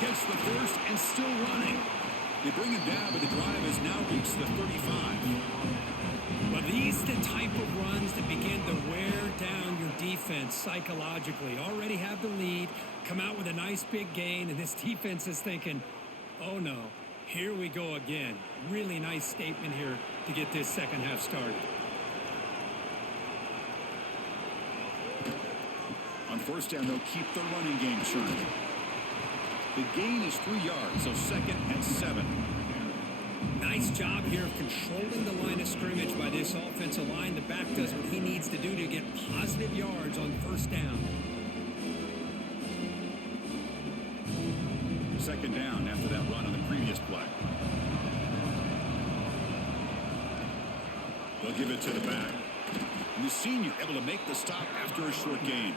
Gets the first and still running. They bring it down, but the drive has now reached the 35. Well, these are the type of runs that begin to wear down your defense psychologically. Already have the lead, come out with a nice big gain, and this defense is thinking, oh no, here we go again. Really nice statement here to get this second half started. On first down, they'll keep the running game churning. The gain is 3 yards, so second and 7. Nice job here of controlling the line of scrimmage by this offensive line. The back does what he needs to do to get positive yards on first down. Second down after that run on the previous play. They'll give it to the back. And the senior able to make the stop after a short gain.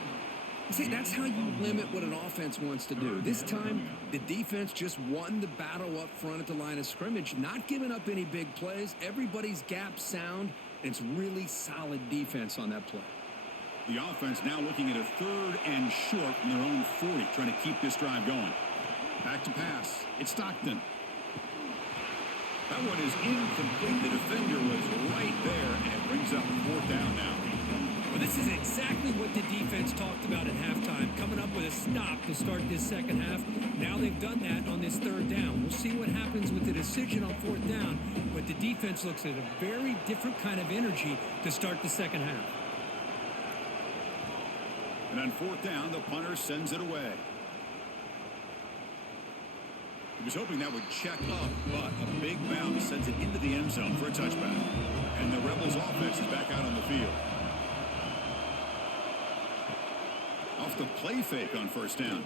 See, that's how you limit what an offense wants to do. This time, the defense just won the battle up front at the line of scrimmage, not giving up any big plays. Everybody's gap sound, and it's really solid defense on that play. The offense now looking at a 3rd and short from their own 40, trying to keep this drive going. Back to pass. It's Stockton. That one is incomplete. The defender was right there, and it brings up 4th down now. Well, this is exactly what the defense talked about at halftime, coming up with a stop to start this second half. Now they've done that on this third down. We'll see what happens with the decision on fourth down, but the defense looks at a very different kind of energy to start the second half. And on fourth down, the punter sends it away. He was hoping that would check up, but a big bounce sends it into the end zone for a touchback. And the Rebels offense is back out on the field. Off the play fake on first down.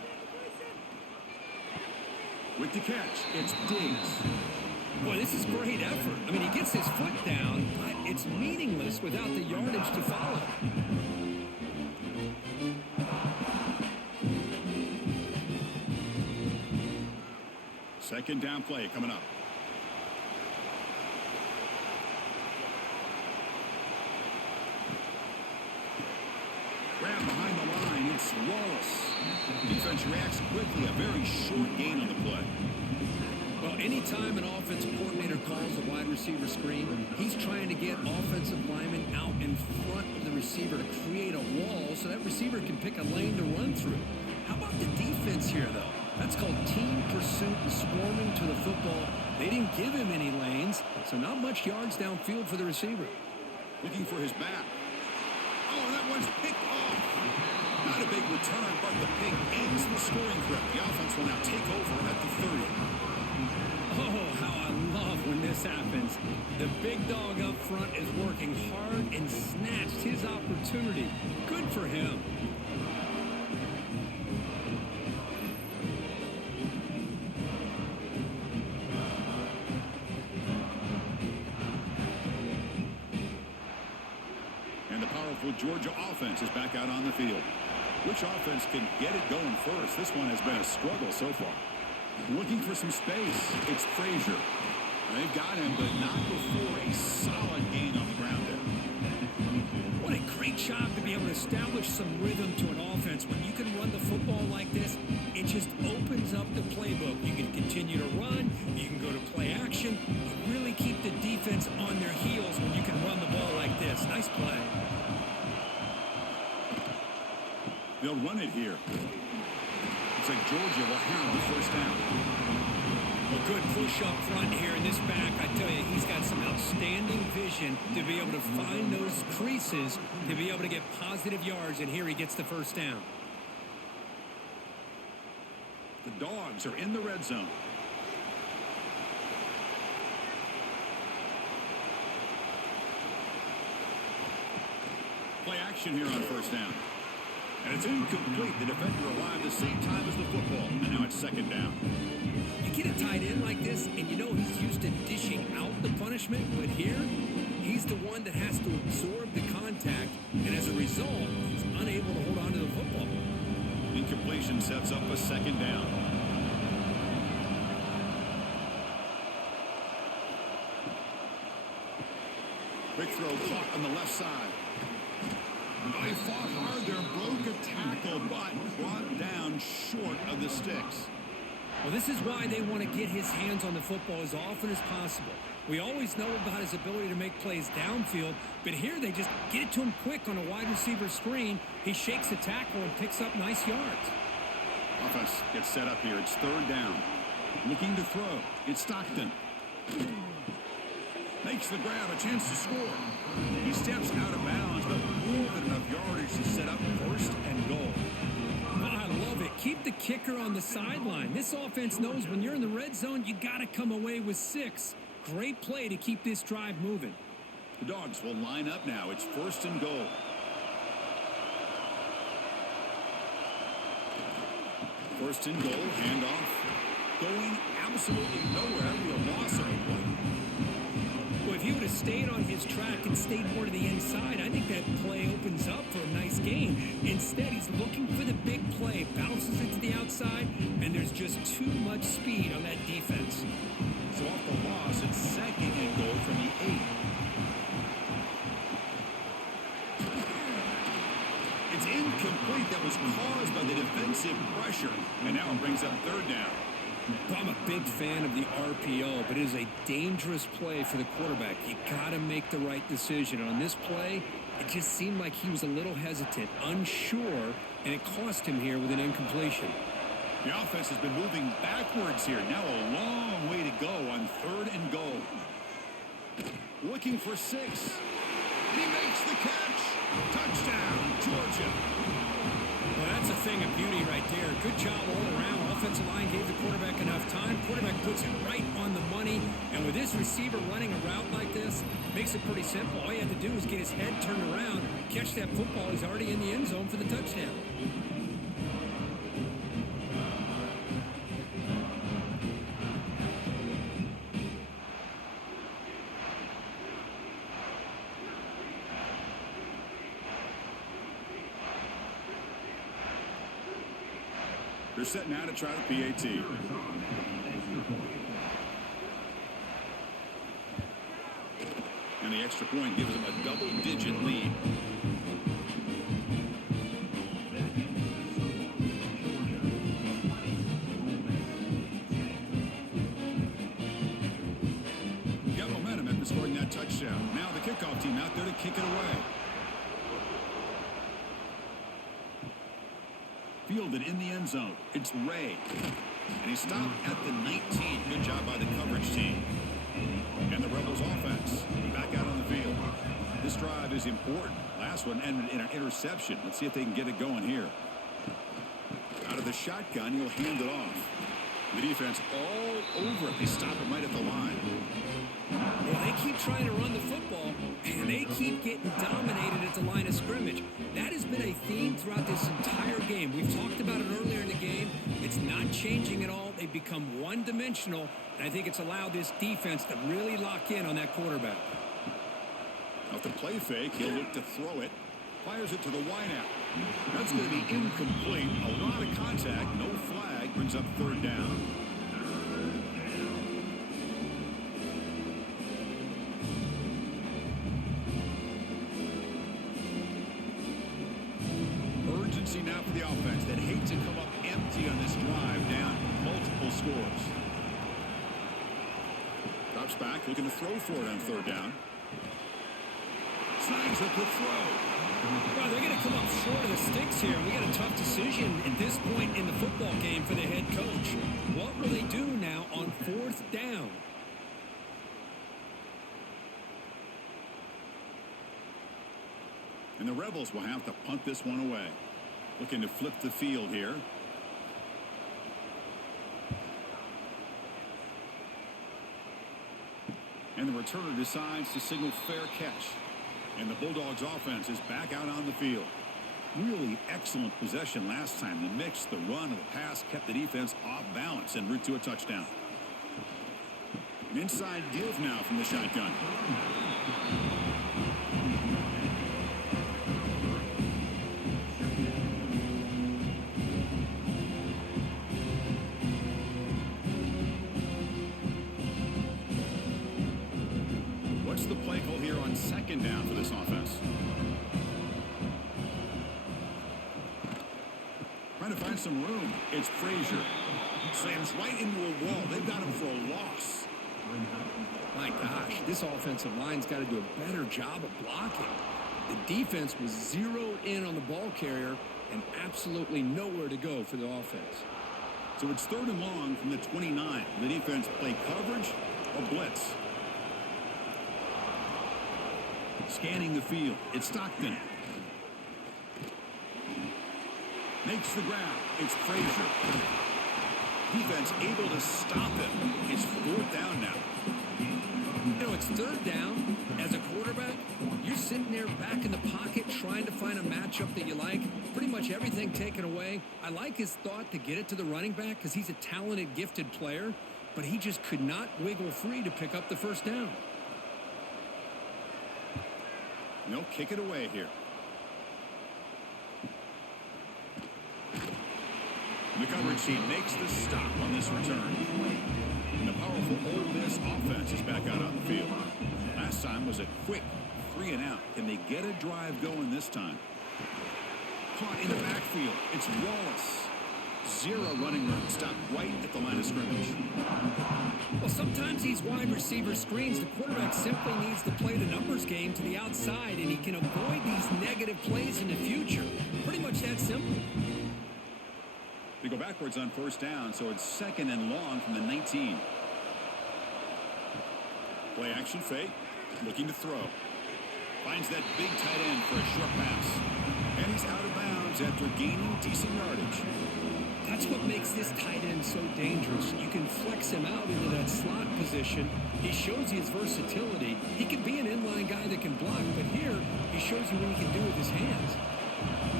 With the catch, it's Diggs. Boy, this is great effort. I mean, he gets his foot down, but it's meaningless without the yardage to follow. Second down play coming up. Grab behind the line, it's Wallace. Defense reacts quickly, a very short gain on the play. Well, anytime an offensive coordinator calls a wide receiver screen, he's trying to get offensive linemen out in front of the receiver to create a wall so that receiver can pick a lane to run through. How about the defense here, though? That's called team pursuit and swarming to the football. They didn't give him any lanes, so not much yards downfield for the receiver. Looking for his back. Oh, that one's picked off. Not a big return, but the pick ends the scoring threat. The offense will now take over at the 30. Oh, how I love when this happens. The big dog up front is working hard and snatched his opportunity. Good for him. And the powerful Georgia offense is back out on the field. Which offense can get it going first? This one has been a struggle so far. Looking for some space. It's Frazier. They've got him, but not before a solid gain on the ground there. What a great job to be able to establish some rhythm to an offense. When you can run the football like this, it just opens up the playbook. You can continue to run. You can go to play action. You really keep the defense on their heels when you can run the ball like this. Nice play. They'll run it here. Looks like Georgia will have the first down. A good push up front here in this back. I tell you, he's got some outstanding vision to be able to find those creases, to be able to get positive yards, and here he gets the first down. The Dogs are in the red zone. Play action here on first down. And it's incomplete. The defender arrived the same time as the football. And now it's second down. You get a tight end like this, and you know he's used to dishing out the punishment, but here, he's the one that has to absorb the contact, and as a result, he's unable to hold on to the football. Incompletion sets up a second down. Quick throw caught on the left side. They fought hard there, broke a tackle, but brought down short of the sticks. Well, this is why they want to get his hands on the football as often as possible. We always know about his ability to make plays downfield, but here they just get it to him quick on a wide receiver screen. He shakes the tackle and picks up nice yards. Offense gets set up here. It's third down. Looking to throw. It's Stockton. Makes the grab, a chance to score. He steps out of bounds, but more than enough yardage to set up first and goal. I love it. Keep the kicker on the sideline. This offense knows when you're in the red zone, you got to come away with 6. Great play to keep this drive moving. The Dogs will line up now. It's first and goal. First and goal, handoff. Going absolutely nowhere. The loss of a play. Well, if he would have stayed on his track and stayed more to the inside, I think that play opens up for a nice gain. Instead, he's looking for the big play, bounces it to the outside, and there's just too much speed on that defense. So off the loss, it's second and goal from the 8. It's incomplete. That was caused by the defensive pressure. And now it brings up third down. Well, I'm a big fan of the RPO, but it is a dangerous play for the quarterback. You got to make the right decision. On this play, It just seemed like he was a little hesitant, unsure, and it cost him here with an incompletion. The offense has been moving backwards here. Now a long way to go on 3rd and goal. Looking for 6. He makes the catch. Touchdown, Georgia. Well, that's a thing of beauty right there. Good job all around. Offensive line gave the quarterback enough time. Quarterback puts it right on the money. And with this receiver running a route like this, makes it pretty simple. All you have to do is get his head turned around, catch that football. He's already in the end zone for the touchdown. They're set now to try the PAT. And the extra point gives them a double-digit lead. Got momentum after scoring that touchdown. Now the kickoff team out there to kick it away. Fielded in the end zone. It's Ray. And he stopped at the 19. Good job by the coverage team. And the Rebels offense back out on the field. This drive is important. Last one ended in an interception. Let's see if they can get it going here. Out of the shotgun, he'll hand it off. The defense all over it. They stop it right at the line. Well, they keep trying to run the football, and they keep getting dominated at the line of scrimmage. That has been a theme throughout this entire game. We've talked about it earlier in the game. It's not changing at all. They've become one-dimensional, and I think it's allowed this defense to really lock in on that quarterback. Off the play fake, he'll look to throw it. Fires it to the wideout. That's going to be incomplete. A lot of contact, no flag, brings up 3rd down. Urgency now for the offense that hate to come up empty on this drive, down multiple scores. Drops back, looking to throw for it on 3rd down. Snags up the throw. Well, they're going to come up short of the sticks here. We got a tough decision at this point in the football game for the head coach. What will they do now on 4th down? And the Rebels will have to punt this one away. Looking to flip the field here. And the returner decides to signal fair catch. And the Bulldogs offense is back out on the field. Really excellent possession last time. The mix, the run, and the pass kept the defense off balance en route to a touchdown. An inside give now from the shotgun. What's the play call here on 2nd down for this offense? Trying to find some room. It's Frazier. Slams right into a wall. They've got him for a loss. My gosh, this offensive line's got to do a better job of blocking. The defense was zeroed in on the ball carrier and absolutely nowhere to go for the offense. So it's 3rd and long from the 29. The defense play coverage or blitz. Scanning the field. It's Stockton. Makes the grab. It's Frazier. Defense able to stop him. It's 4th down now. You know, it's 3rd down. As a quarterback, you're sitting there back in the pocket trying to find a matchup that you like. Pretty much everything taken away. I like his thought to get it to the running back because he's a talented, gifted player, but he just could not wiggle free to pick up the 1st down. They'll kick it away here. The coverage team makes the stop on this return. And the powerful Ole Miss offense is back out on the field. Last time was a quick 3 and out. Can they get a drive going this time? Caught in the backfield. It's Wallace. 0 running room. Stopped right at the line of scrimmage. Well, sometimes these wide receiver screens, the quarterback simply needs to play the numbers game to the outside, and he can avoid these negative plays in the future. Pretty much that simple. They go backwards on first down, so it's 2nd and long from the 19. Play action fake. Looking to throw. Finds that big tight end for a short pass. And he's out of bounds after gaining decent yardage. That's what makes this tight end so dangerous. You can flex him out into that slot position. He shows you his versatility. He can be an inline guy that can block, but here he shows you what he can do with his hands.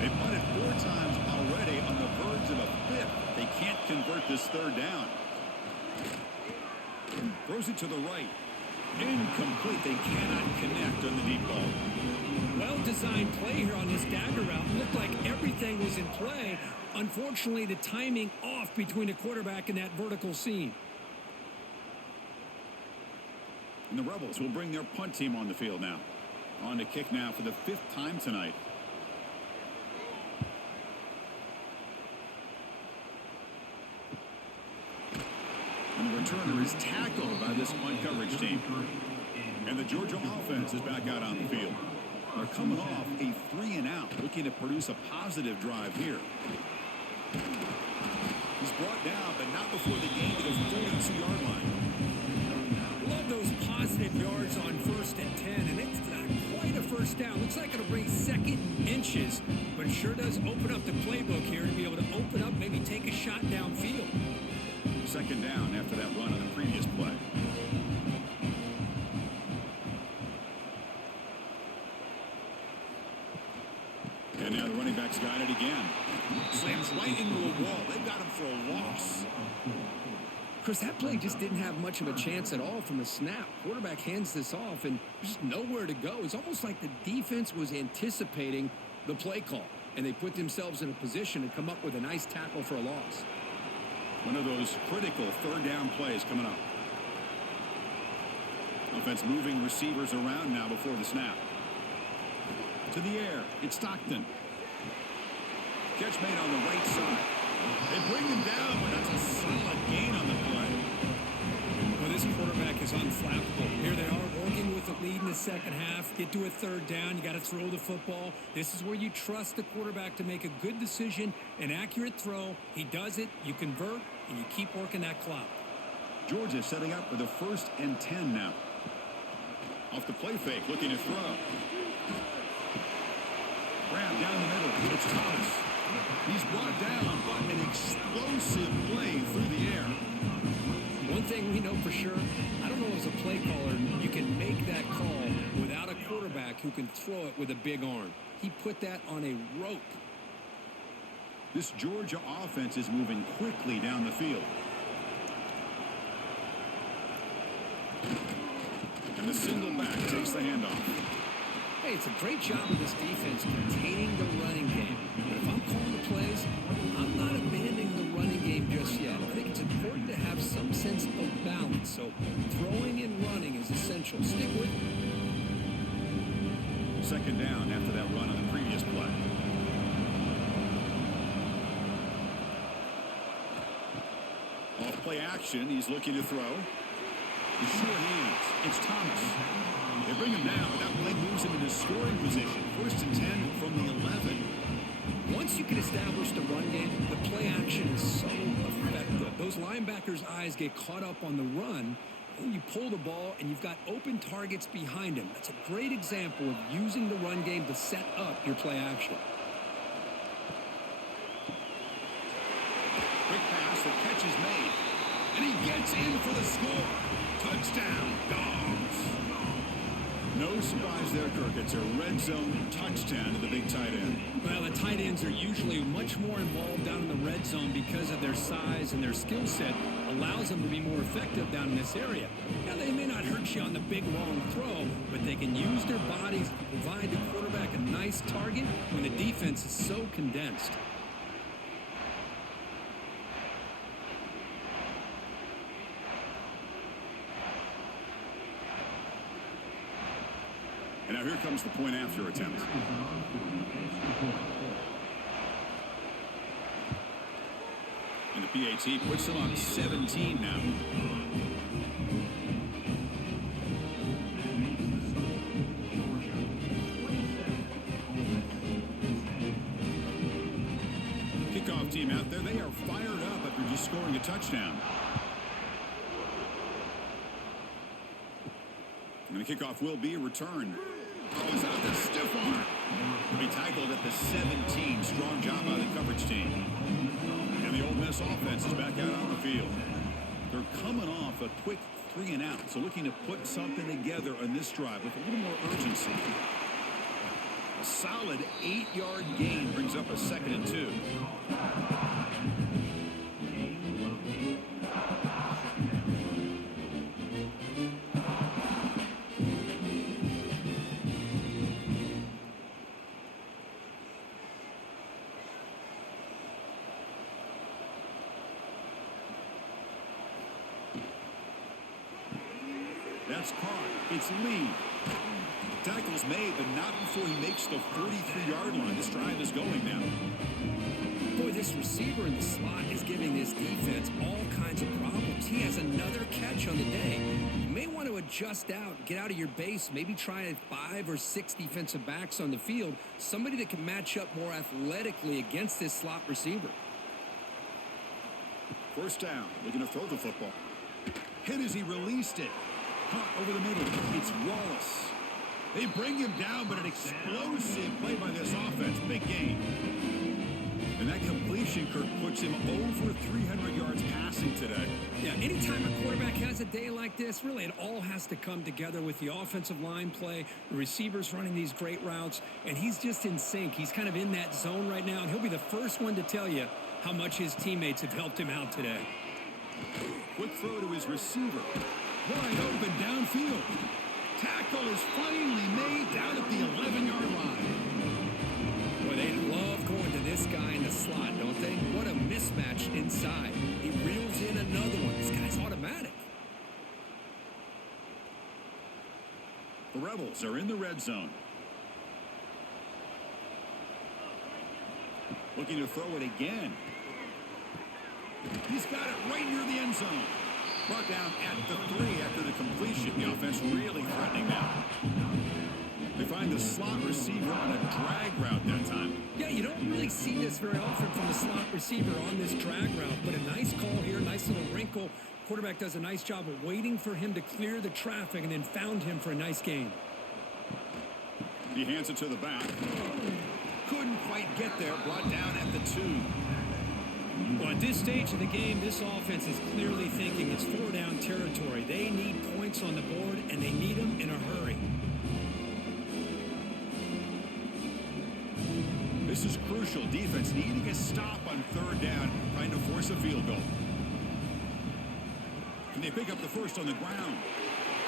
They punted 4 times already on the verge of a 5th. They can't convert this 3rd down. Throws it to the right. Incomplete. They cannot connect on the deep ball. Well-designed play here on this dagger route. Looked like everything was in play. Unfortunately, the timing off between the quarterback and that vertical seam. And the Rebels will bring their punt team on the field now. On to kick now for the 5th time tonight. And the returner is tackled by this punt coverage team. And the Georgia offense is back out on the field. They're coming off a 3-and-out, looking to produce a positive drive here. He's brought down, but not before the game to the 42-yard line. Love those positive yards on 1st and 10, and it's not quite a first down. Looks like it'll bring 2nd inches, but it sure does open up the playbook here to be able to open up, maybe take a shot downfield. 2nd down after that run on the previous play. And now the running back's got it again. Slams right into a wall. They've got him for a loss. Chris, that play just didn't have much of a chance at all from the snap. Quarterback hands this off, and there's just nowhere to go. It's almost like the defense was anticipating the play call, and they put themselves in a position to come up with a nice tackle for a loss. One of those critical 3rd down plays coming up. Offense moving receivers around now before the snap. To the air. It's Stockton. Catch made on the right side. They bring him down, but that's a solid gain on the play. Well, this quarterback is unflappable. Here they are working with the lead in the 2nd half. Get to a 3rd down. You got to throw the football. This is where you trust the quarterback to make a good decision, an accurate throw. He does it. You convert, and you keep working that clock. Georgia setting up for the 1st and 10 now. Off the play fake, looking to throw. Grab down the middle. It's Thomas. He's brought down, but an explosive play through the air. One thing we know for sure, I don't know as a play caller, you can make that call without a quarterback who can throw it with a big arm. He put that on a rope. This Georgia offense is moving quickly down the field. And the single back takes the handoff. Hey, it's a great job of this defense containing the running game. But if I'm calling the plays, I'm not abandoning the running game just yet. I think it's important to have some sense of balance. So throwing and running is essential. Stick with it. 2nd down after that run on the previous play. Off play action. He's looking to throw. The short hands. It's Thomas. They bring him down, but that play moves him into scoring position. 1st and 10 from the 11. Once you can establish the run game, the play action is so effective. Those linebackers' eyes get caught up on the run, and you pull the ball, and you've got open targets behind him. That's a great example of using the run game to set up your play action. Quick pass, the catch is made. And he gets in for the score. Touchdown, Dogs. No surprise there, Kirk. It's a red zone touchdown to the big tight end. Well, the tight ends are usually much more involved down in the red zone because of their size, and their skill set allows them to be more effective down in this area. Now, they may not hurt you on the big, long throw, but they can use their bodies to provide the quarterback a nice target when the defense is so condensed. And now here comes the point after attempt. PAT puts them on 17 now. Kickoff team out there, they are fired up after just scoring a touchdown. And the kickoff will be a return. Goes out the stiff arm. Will be tackled at the 17. Strong job by the coverage team. And the Ole Miss offense is back out on the field. They're coming off a quick 3 and out, so looking to put something together on this drive with a little more urgency. A solid 8-yard gain brings up a 2nd and 2. That's caught. It's Lee. Tackle's made, but not before he makes the 43-yard line. This drive is going now. Boy, this receiver in the slot is giving this defense all kinds of problems. He has another catch on the day. You may want to adjust out, get out of your base, maybe try 5 or 6 defensive backs on the field, somebody that can match up more athletically against this slot receiver. First down, looking to throw the football. Hit as he released it. Caught over the middle. It's Wallace. They bring him down, but an explosive play by this offense. Big gain. And that completion, Kirk, puts him over 300 yards passing today. Yeah, anytime a quarterback has a day like this, really it all has to come together with the offensive line play, the receivers running these great routes, and he's just in sync. He's kind of in that zone right now, and he'll be the first one to tell you how much his teammates have helped him out today. Quick throw to his receiver. Wide open downfield. Tackle is finally made down at the 11-yard line. Boy, they love going to this guy in the slot, don't they? What a mismatch inside. He reels in another one. This guy's automatic. The Rebels are in the red zone. Looking to throw it again. He's got it right near the end zone. Brought down at the 3 after the completion. The offense really threatening now. They find the slot receiver on a drag route that time. Yeah, you don't really see this very often from the slot receiver on this drag route, but a nice call here, nice little wrinkle. Quarterback does a nice job of waiting for him to clear the traffic and then found him for a nice gain. He hands it to the back. Couldn't quite get there. Brought down at the 2. Well, at this stage of the game, this offense is clearly thinking it's 4-down territory. They need points on the board, and they need them in a hurry. This is crucial. Defense needing a stop on 3rd down, trying to force a field goal. And they pick up the first on the ground.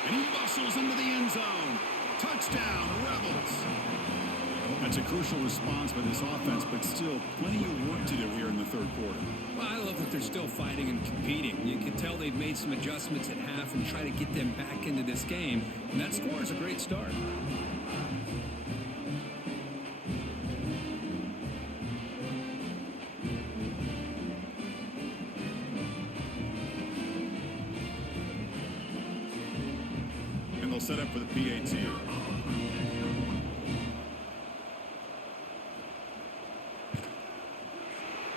And he muscles into the end zone. Touchdown, Rebels. That's a crucial response by this offense, but still plenty of work to do here in the 3rd quarter. Well, I love that they're still fighting and competing. You can tell they've made some adjustments at half and try to get them back into this game. And that score is a great start. And they'll set up for the PAT.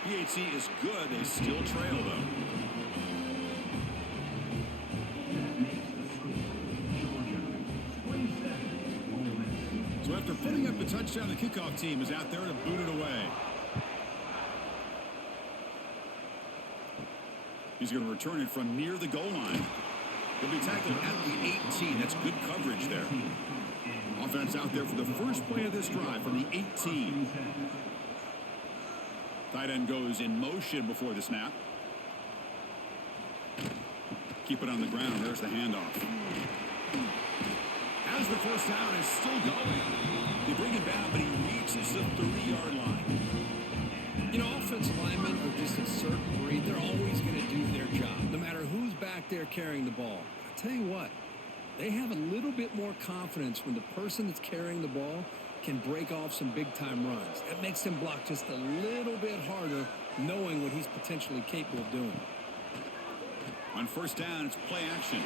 PAT is good. They still trail, though. So after putting up the touchdown, the kickoff team is out there to boot it away. He's going to return it from near the goal line. He'll be tackled at the 18. That's good coverage there. Offense out there for the first play of this drive from the 18. Tight end goes in motion before the snap. Keep it on the ground. There's the handoff. As the first down is still going. They bring it down, but he reaches the 30-yard line. You know, offensive linemen are just a certain breed. They're always going to do their job, no matter who's back there carrying the ball. I'll tell you what, they have a little bit more confidence when the person that's carrying the ball can break off some big-time runs. That makes them block just a little bit harder knowing what he's potentially capable of doing. On first down, it's play action.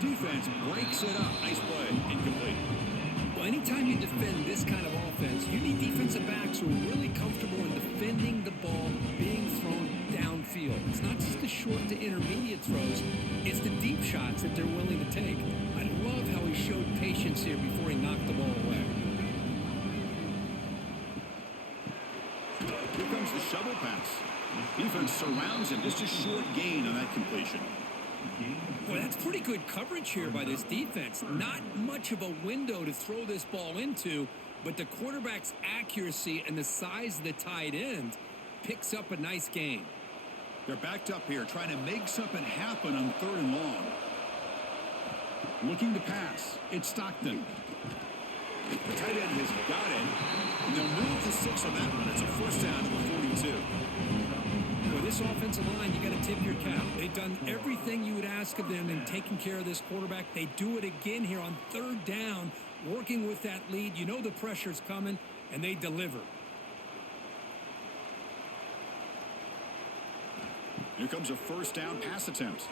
Defense breaks it up. Nice play. Incomplete. Well, anytime you defend this kind of offense, you need defensive backs who are really comfortable in defending the ball being thrown downfield. It's not just the short to intermediate throws. It's the deep shots that they're willing to take. I love how he showed patience here before he knocked the ball away. Here comes the shovel pass. Defense surrounds him. Just a short gain on that completion. Boy, that's pretty good coverage here by this defense. Not much of a window to throw this ball into, but the quarterback's accuracy and the size of the tight end picks up a nice gain. They're backed up here, trying to make something happen on 3rd and long. Looking to pass. It's Stockton. The tight end has got it. And they'll move to 6 on that one. It's a first down to the 42. With this offensive line, you got to tip your cap. They've done everything you would ask of them in taking care of this quarterback. They do it again here on 3rd down, working with that lead. You know the pressure's coming, and they deliver. Here comes a first down pass attempt.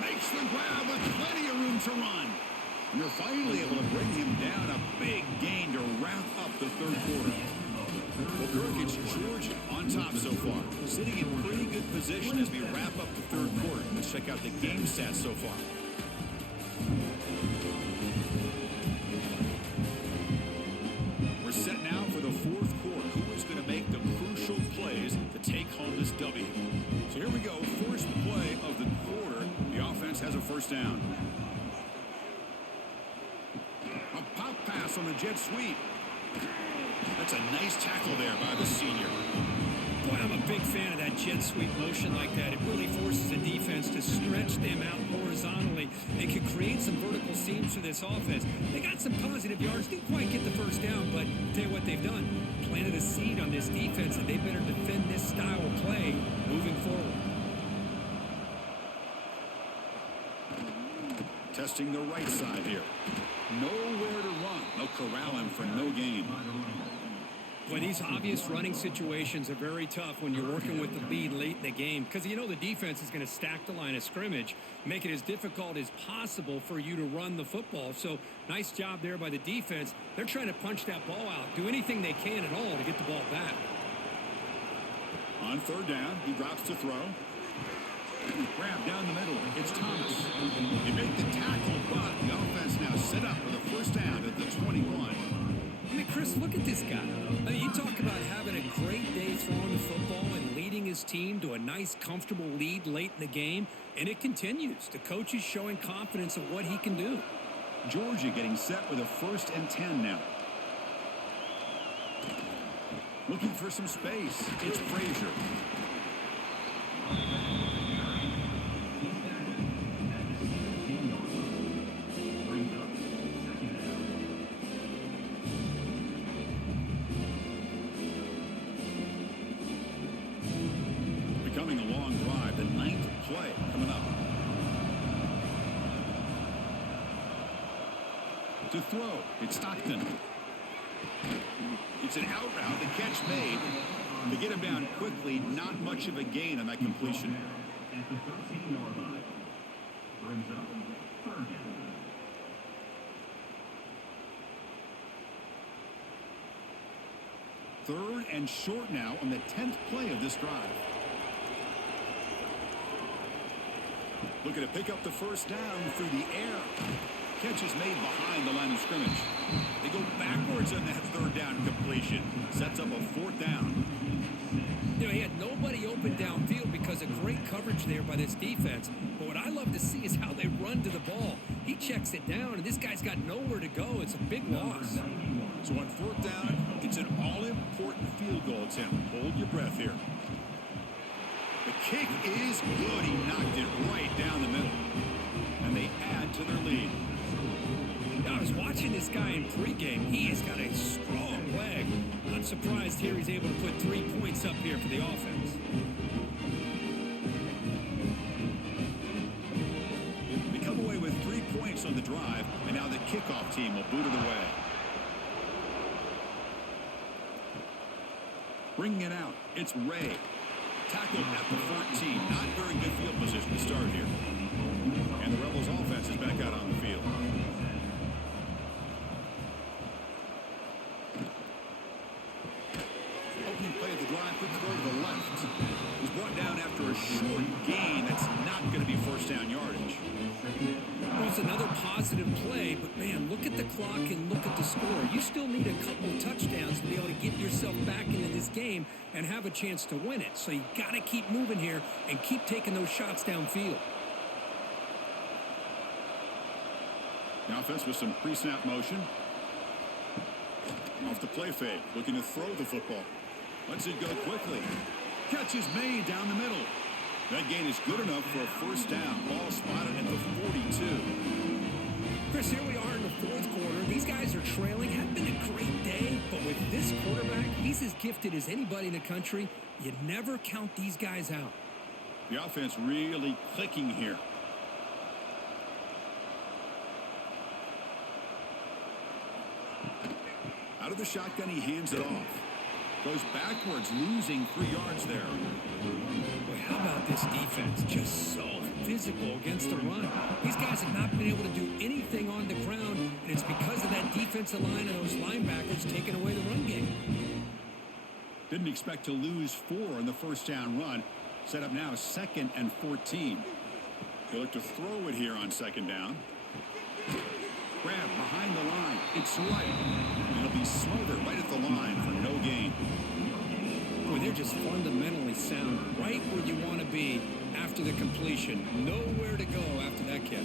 Makes the grab with plenty of room to run. And they're finally able to bring him down. A big gain to wrap up the 3rd quarter. Well, Kirk, it's Georgia on top so far. Sitting in pretty good position as we wrap up the 3rd quarter. Let's check out the game stats so far. We're set now for the 4th quarter. Who is going to make the crucial plays to take home this W? So here we go. First play of the quarter. The offense has a first down. A pop pass on the jet sweep. That's a nice tackle there by the senior. Boy, I'm a big fan of that jet sweep motion like that. It really forces the defense to stretch them out horizontally and can create some vertical seams for this offense. They got some positive yards. Didn't quite get the first down, but I'll tell you what they've done. Planted a seed on this defense, and they better defend this style of play moving forward. Testing the right side here. Nowhere to run. They'll corral him for no gain. Well, these obvious running situations are very tough when you're working with the lead late in the game because you know the defense is going to stack the line of scrimmage, make it as difficult as possible for you to run the football. So nice job there by the defense. They're trying to punch that ball out, do anything they can at all to get the ball back. On 3rd down, he drops to throw. Grab down the middle. It's Thomas. They make the tackle, but the offense now set up with a first down at the 21. I mean, Chris, look at this guy. I mean, you talk about having a great day throwing the football and leading his team to a nice, comfortable lead late in the game, and it continues. The coach is showing confidence of what he can do. Georgia getting set with a 1st and 10 now. Looking for some space. It's Frazier. Becoming a long drive. The 9th play coming up. To throw. It's Stockton. It's an out route. The catch made. To get him down quickly, not much of a gain on that completion. At the 13-yard line. Brings up 3rd down. 3rd and short now on the 10th play of this drive. Looking to pick up the first down through the air. Catch is made behind the line of scrimmage. They go backwards on that 3rd down completion. Sets up a 4th down. You know, he had nobody open downfield because of great coverage there by this defense. But what I love to see is how they run to the ball. He checks it down, and this guy's got nowhere to go. It's a big loss. So on 4th down, it's an all-important field goal attempt. Hold your breath here. The kick is good. He knocked it right down the middle. And they add to their lead. Now, I was watching this guy in pregame. He has got a strong leg. Not surprised here he's able to put 3 points up here for the offense. They come away with 3 points on the drive, and now the kickoff team will boot it away. Bringing it out, it's Ray. Tackled at the 14. Not very good field position to start here. And the Rebels offense is back out on the field. Opening play of the drive, quick throw to the left. He's brought down after a short gain. That's not going to be first down yardage. Well, it's another positive play, but man, look at the clock and look at the score. You still need a couple touchdowns to be able to get yourself back into this game and have a chance to win it. So you got to keep moving here and keep taking those shots downfield. The offense with some pre-snap motion. Off the play fake, looking to throw the football. Lets it go quickly. Catch is made down the middle. That gain is good enough for a first down. Ball spotted at the 42. Chris, here we are in the fourth quarter. These guys are trailing. Hadn't been a great day, but with this quarterback, he's as gifted as anybody in the country. You never count these guys out. The offense really clicking here. Out of the shotgun, he hands it off. Goes backwards, losing 3 yards there. Boy, how about this defense? Just so physical against the run. These guys have not been able to do anything on the ground, and it's because of that defensive line and those linebackers taking away the run game. Didn't expect to lose 4 in the first down run. Set up now 2nd and 14. They look to throw it here on 2nd down. Grab behind the line. It's right. It'll be smothered right at the line for no gain. Boy, they're just fundamentally sound, right where you want to be after the completion. Nowhere to go after that catch.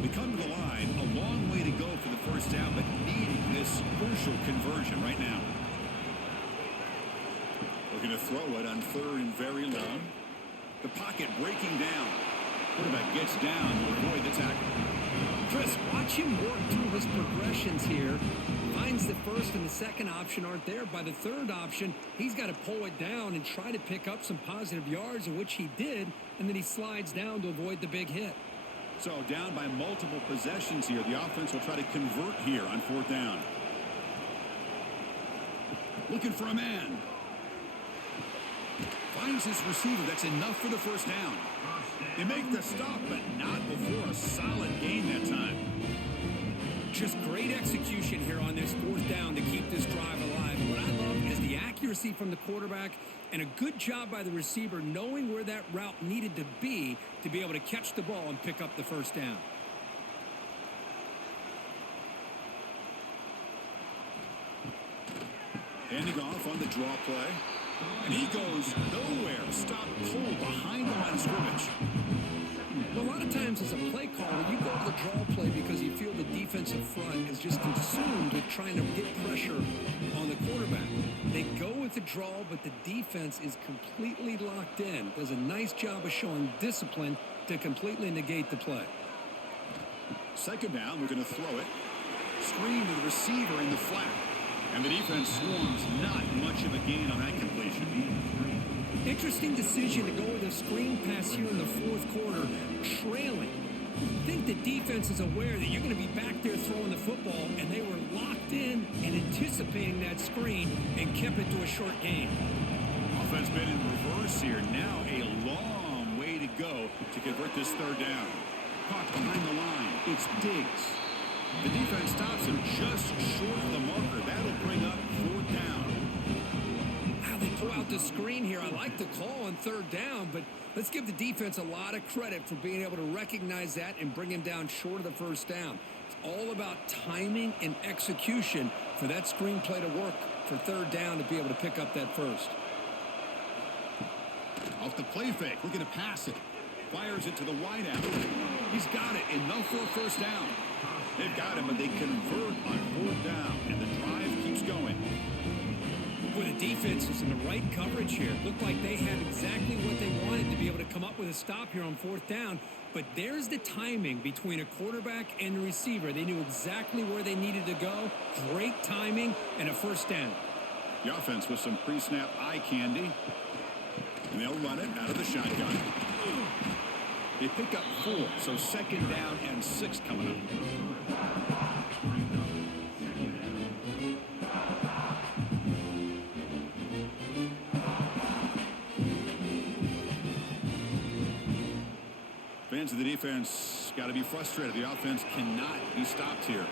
We come to the line, a long way to go for the first down, but needing this crucial conversion right now. Looking to throw it on 3rd and very long. The pocket breaking down. Quarterback gets down to avoid the tackle. Chris, watch him work through his progressions here. Finds the first and the second option aren't there. By the third option, he's got to pull it down and try to pick up some positive yards, in which he did, and then he slides down to avoid the big hit. So down by multiple possessions here. The offense will try to convert here on 4th down. Looking for a man. Finds his receiver. That's enough for the first down. They make the stop, but not before a solid gain that time. Just great execution here on this 4th down to keep this drive alive. What I love is the accuracy from the quarterback and a good job by the receiver knowing where that route needed to be able to catch the ball and pick up the first down. Handing off on the draw play. And he goes nowhere. Stop pull behind the line of scrimmage. Well, a lot of times as a play caller, you go to the draw play because you feel the defensive front is just consumed with trying to get pressure on the quarterback. They go with the draw, but the defense is completely locked in. Does a nice job of showing discipline to completely negate the play. 2nd down, we're going to throw it. Screen to the receiver in the flat. And the defense swarms. Not much of a gain on that completion. Interesting decision to go with a screen pass here in the 4th quarter, trailing. I think the defense is aware that you're going to be back there throwing the football, and they were locked in and anticipating that screen and kept it to a short gain. Offense been in reverse here. Now a long way to go to convert this 3rd down. Caught behind the line. It's Diggs. The defense stops him just short of the marker. That'll bring up 4th down. Wow, they throw out the screen here. I like the call on 3rd down, but let's give the defense a lot of credit for being able to recognize that and bring him down short of the first down. It's all about timing and execution for that screen play to work for 3rd down to be able to pick up that first. Off the play fake, looking to pass it. Fires it to the wideout. He's got it. Enough for a first down. They've got him, but they convert on 4th down, and the drive keeps going. Boy, the defense is in the right coverage here. Looked like they had exactly what they wanted to be able to come up with a stop here on 4th down. But there's the timing between a quarterback and a receiver. They knew exactly where they needed to go. Great timing and a first down. The offense with some pre-snap eye candy. And they'll run it out of the shotgun. They pick up 4, so 2nd down and 6 coming up. Fans of the defense got to be frustrated. The offense cannot be stopped here.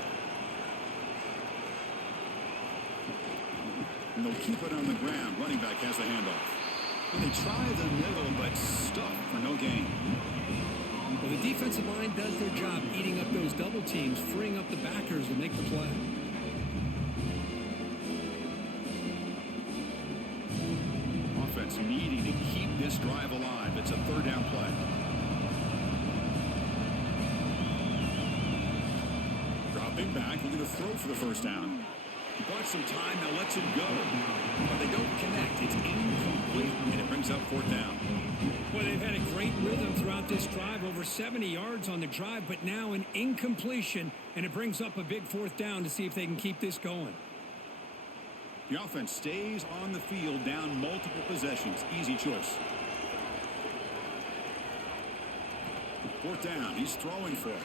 And they'll keep it on the ground. Running back has the handoff. And they try the middle, but stuck for no gain. Well, the defensive line does their job eating up those double teams, freeing up the backers to make the play. Offense needing to keep this drive alive. It's a third down play. Dropping back, looking to throw for the first down. He bought some time, now lets it go. But they don't connect. It's incomplete, and it brings up fourth down. Well, they've had a great rhythm throughout this drive, over 70 yards on the drive, but now an incompletion, and it brings up a big fourth down to see if they can keep this going. The offense stays on the field, down multiple possessions. Easy choice. Fourth down, he's throwing for it.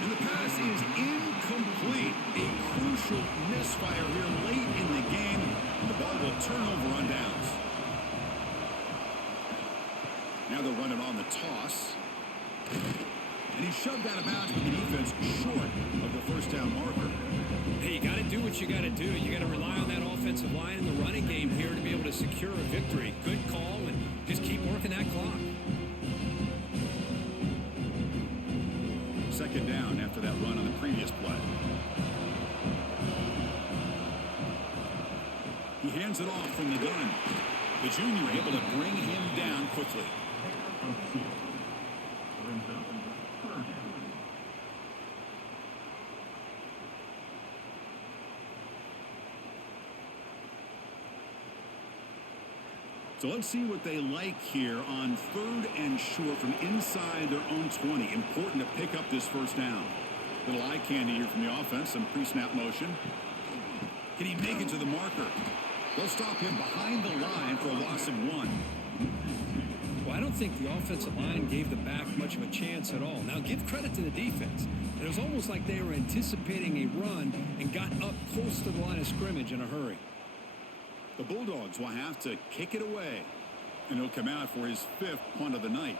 And the pass is incomplete. A crucial misfire here late in the game. The ball will turn over on downs. Now they're running on the toss. And he's shoved out of bounds with the defense short of the first down marker. Hey, you got to do what you got to do. You got to rely on that offensive line in the running game here to be able to secure a victory. Good call, and just keep working that clock. Second down after that run on the previous play. He hands it off from the gun. The junior able to bring him down quickly. So let's see what they like here on third and short from inside their own 20. Important to pick up this first down. Little eye candy here from the offense. Some pre-snap motion. Can he make it to the marker? They'll stop him behind the line for a loss of 1. Well, I don't think the offensive line gave the back much of a chance at all. Now, give credit to the defense. It was almost like they were anticipating a run and got up close to the line of scrimmage in a hurry. The Bulldogs will have to kick it away, and he'll come out for his 5th punt of the night.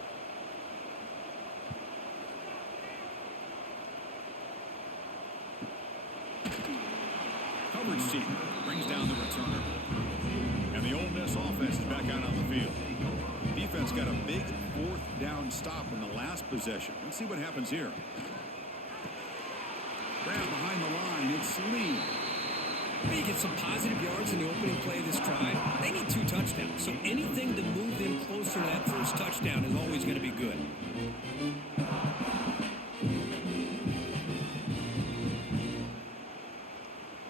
Coverage team brings down the returner. And the Ole Miss offense is back out on the field. Defense got a big 4th down stop in the last possession. Let's see what happens here. Grab behind the line. It's Lee. You get some positive yards in the opening play of this drive. They need 2 touchdowns, so anything to move them closer to that first touchdown is always going to be good.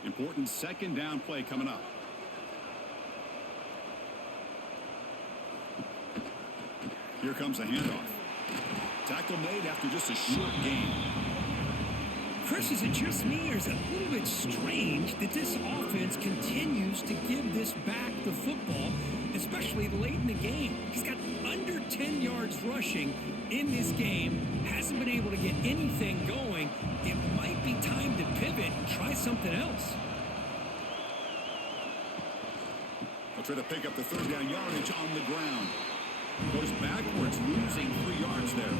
Important second down play coming up. Here comes the handoff. Tackle made after just a short gain. Chris, is it just me, or is it a little bit strange that this offense continues to give this back the football, especially late in the game? He's got under 10 yards rushing in this game, hasn't been able to get anything going. It might be time to pivot and try something else. They'll try to pick up the third down yardage on the ground. Goes backwards, losing 3 yards there.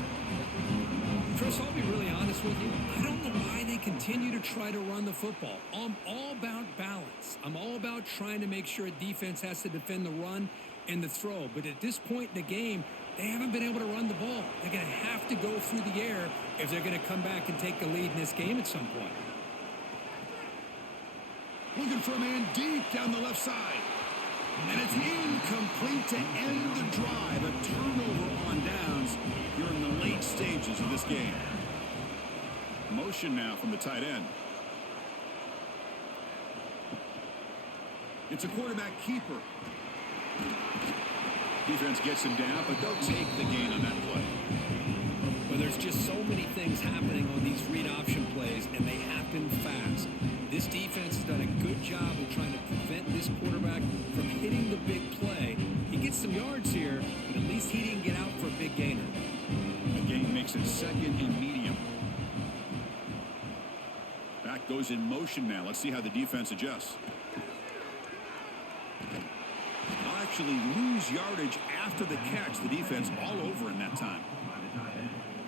Chris, I'll be really honest with you. I don't know why they continue to try to run the football. I'm all about balance. I'm all about trying to make sure a defense has to defend the run and the throw. But at this point in the game, they haven't been able to run the ball. They're going to have to go through the air if they're going to come back and take the lead in this game at some point. Looking for a man deep down the left side. And it's incomplete to end the drive. A turnover on downs here in the late stages of this game. Motion now from the tight end. It's a quarterback keeper. Defense gets him down, but they'll take the gain on that play. Well, there's just so many things happening on these read option plays, and they happen fast. This defense has done a good job of trying to prevent this quarterback from hitting the big play. He gets some yards here, but at least he didn't get out for a big gainer. The gain makes it second and medium. Back goes in motion now. Let's see how the defense adjusts. They'll actually lose yardage after the catch. The defense all over in that time.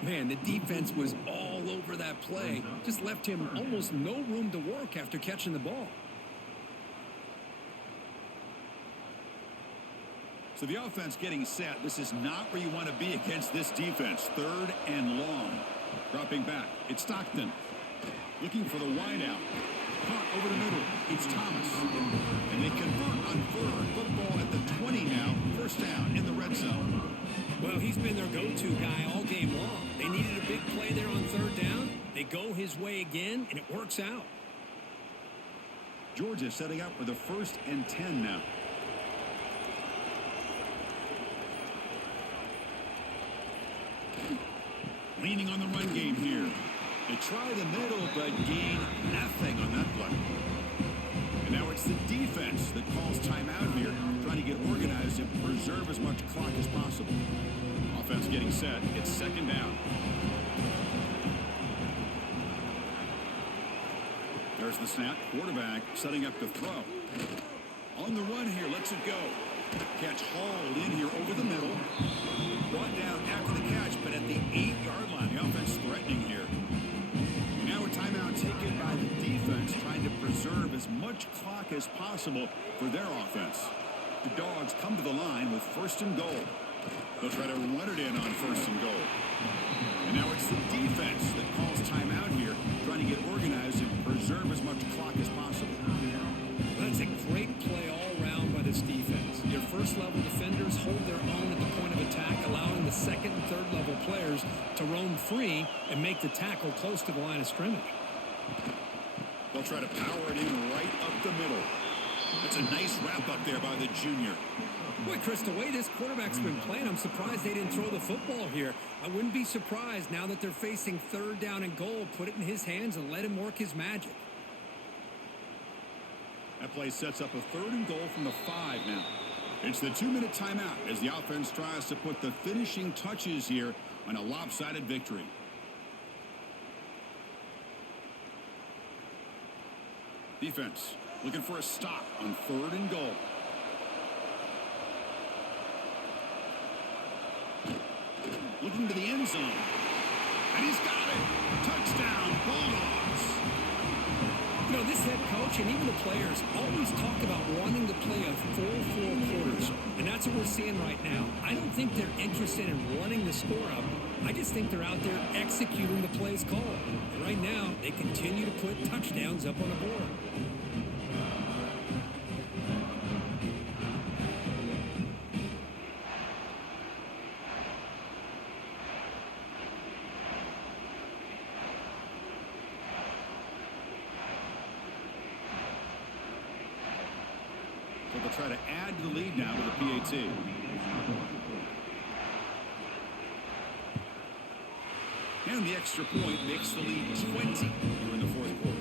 Man, the defense was all over that play. Just left him almost no room to work after catching the ball. So the offense getting set. This is not where you want to be against this defense. 3rd and long. Dropping back. It's Stockton. Looking for the wideout. Caught over the middle. It's Thomas. And they convert on 3rd. Football at the 20 now. 1st down in the red zone. Well, he's been their go-to guy all game long. They needed a big play there on 3rd down. They go his way again, and it works out. Georgia setting up with a 1st and 10 now. Leaning on the run game here. They try the middle, but gain nothing on that play. And now it's the defense that calls timeout here, trying to get organized and preserve as much clock as possible. Offense getting set. It's 2nd down. There's the snap. Quarterback setting up to throw. On the run here. Lets it go. Catch hauled in here over the middle. Brought down after the catch, but at the 8-yard line. The offense threatening here. And now a timeout taken by the defense, trying to preserve as much clock as possible for their offense. The Dogs come to the line with 1st and goal. They'll try to run it in on 1st and goal. And now it's the defense that calls timeout here, trying to get organized and preserve as much clock as possible. That's a great play all around by this defense. Your 1st-level defenders hold their own at the point of attack, allowing the 2nd and 3rd-level players to roam free and make the tackle close to the line of scrimmage. They'll try to power it in right up the middle. That's a nice wrap up there by the junior. Boy, Chris, the way this quarterback's been playing, I'm surprised they didn't throw the football here. I wouldn't be surprised now that they're facing 3rd down and goal. Put it in his hands and let him work his magic. That play sets up a 3rd and goal from the 5 now. It's the 2-minute timeout as the offense tries to put the finishing touches here on a lopsided victory. Defense looking for a stop on 3rd and goal. Looking to the end zone. And he's got it. Touchdown, Bulldogs. You know, this head coach and even the players always talk about wanting to play a full 4 quarters. And that's what we're seeing right now. I don't think they're interested in running the score up. I just think they're out there executing the plays called. And right now, they continue to put touchdowns up on the board. So they'll try to add to the lead now with a PAT. And the extra point makes the lead 20 here in the 4th quarter.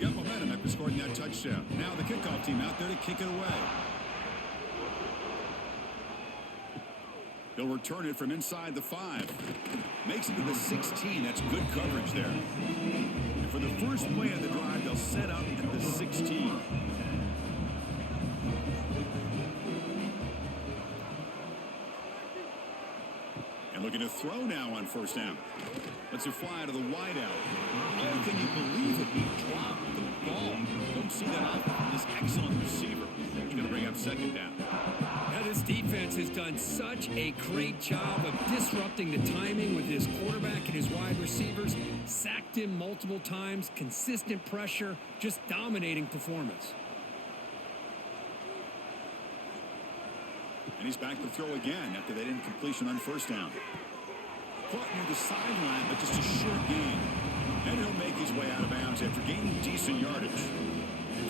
Got momentum after scoring that touchdown. Now the kickoff team out there to kick it away. They'll return it from inside the 5. Makes it to the 16. That's good coverage there. And for the first play of the drive, they'll set up at the 16. And looking to throw now on 1st down. Lets it fly to the wideout. Oh, can you believe it? He dropped the ball. Don't see that out from this excellent receiver. He's going to bring up 2nd down. Now, this defense has done such a great job of disrupting the timing with his quarterback and his wide receivers. Sacked him multiple times, consistent pressure, just dominating performance. And he's back to throw again after that incompletion on 1st down. Caught near the sideline, but just a short gain. And he'll make his way out of bounds after gaining decent yardage.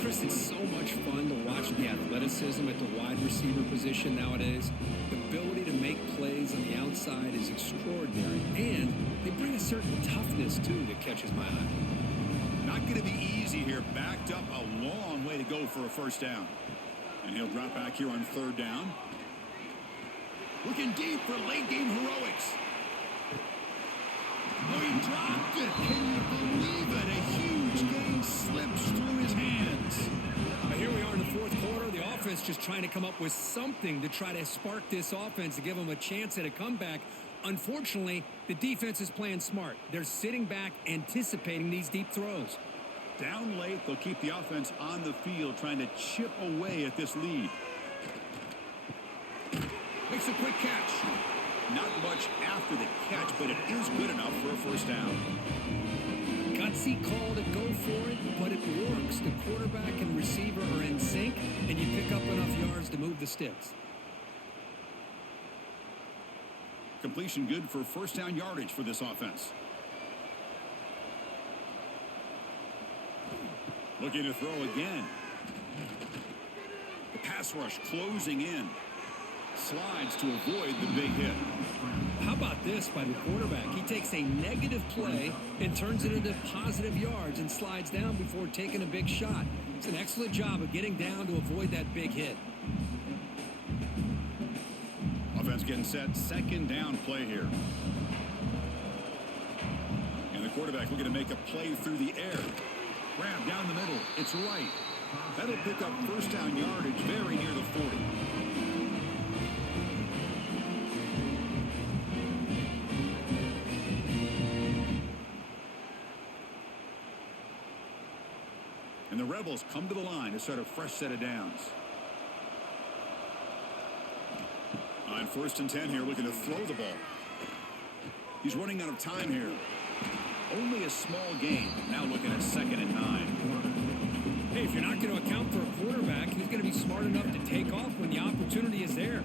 Chris, it's so much fun to watch the athleticism at the wide receiver position nowadays. The ability to make plays on the outside is extraordinary, and they bring a certain toughness, too, that catches my eye. Not going to be easy here. Backed up a long way to go for a 1st down. And he'll drop back here on 3rd down. Looking deep for late-game heroics. Oh, he dropped it. Can you believe it? A huge gain slips through his hands. Here we are in the fourth quarter. The offense just trying to come up with something to try to spark this offense to give them a chance at a comeback. Unfortunately, the defense is playing smart. They're sitting back, anticipating these deep throws. Down late, they'll keep the offense on the field, trying to chip away at this lead. Makes a quick catch. Not much after the catch, but it is good enough for a first down. Gutsy call to go for it, but it works. The quarterback and receiver are in sync, and you pick up enough yards to move the sticks. Completion good for first down yardage for this offense. Looking to throw again. The pass rush closing in. Slides to avoid the big hit. How about this by the quarterback? He takes a negative play and turns it into positive yards and slides down before taking a big shot. It's an excellent job of getting down to avoid that big hit. Offense getting set. Second down play here. And the quarterback looking to make a play through the air. Grab down the middle. It's right. That'll pick up first down yardage very near the 40. And the Rebels come to the line to start a fresh set of downs. On first and 10 here, looking to throw the ball. He's running out of time here. Only a small gain. Now looking at second and 9. Hey, if you're not going to account for a quarterback, he's going to be smart enough to take off when the opportunity is there.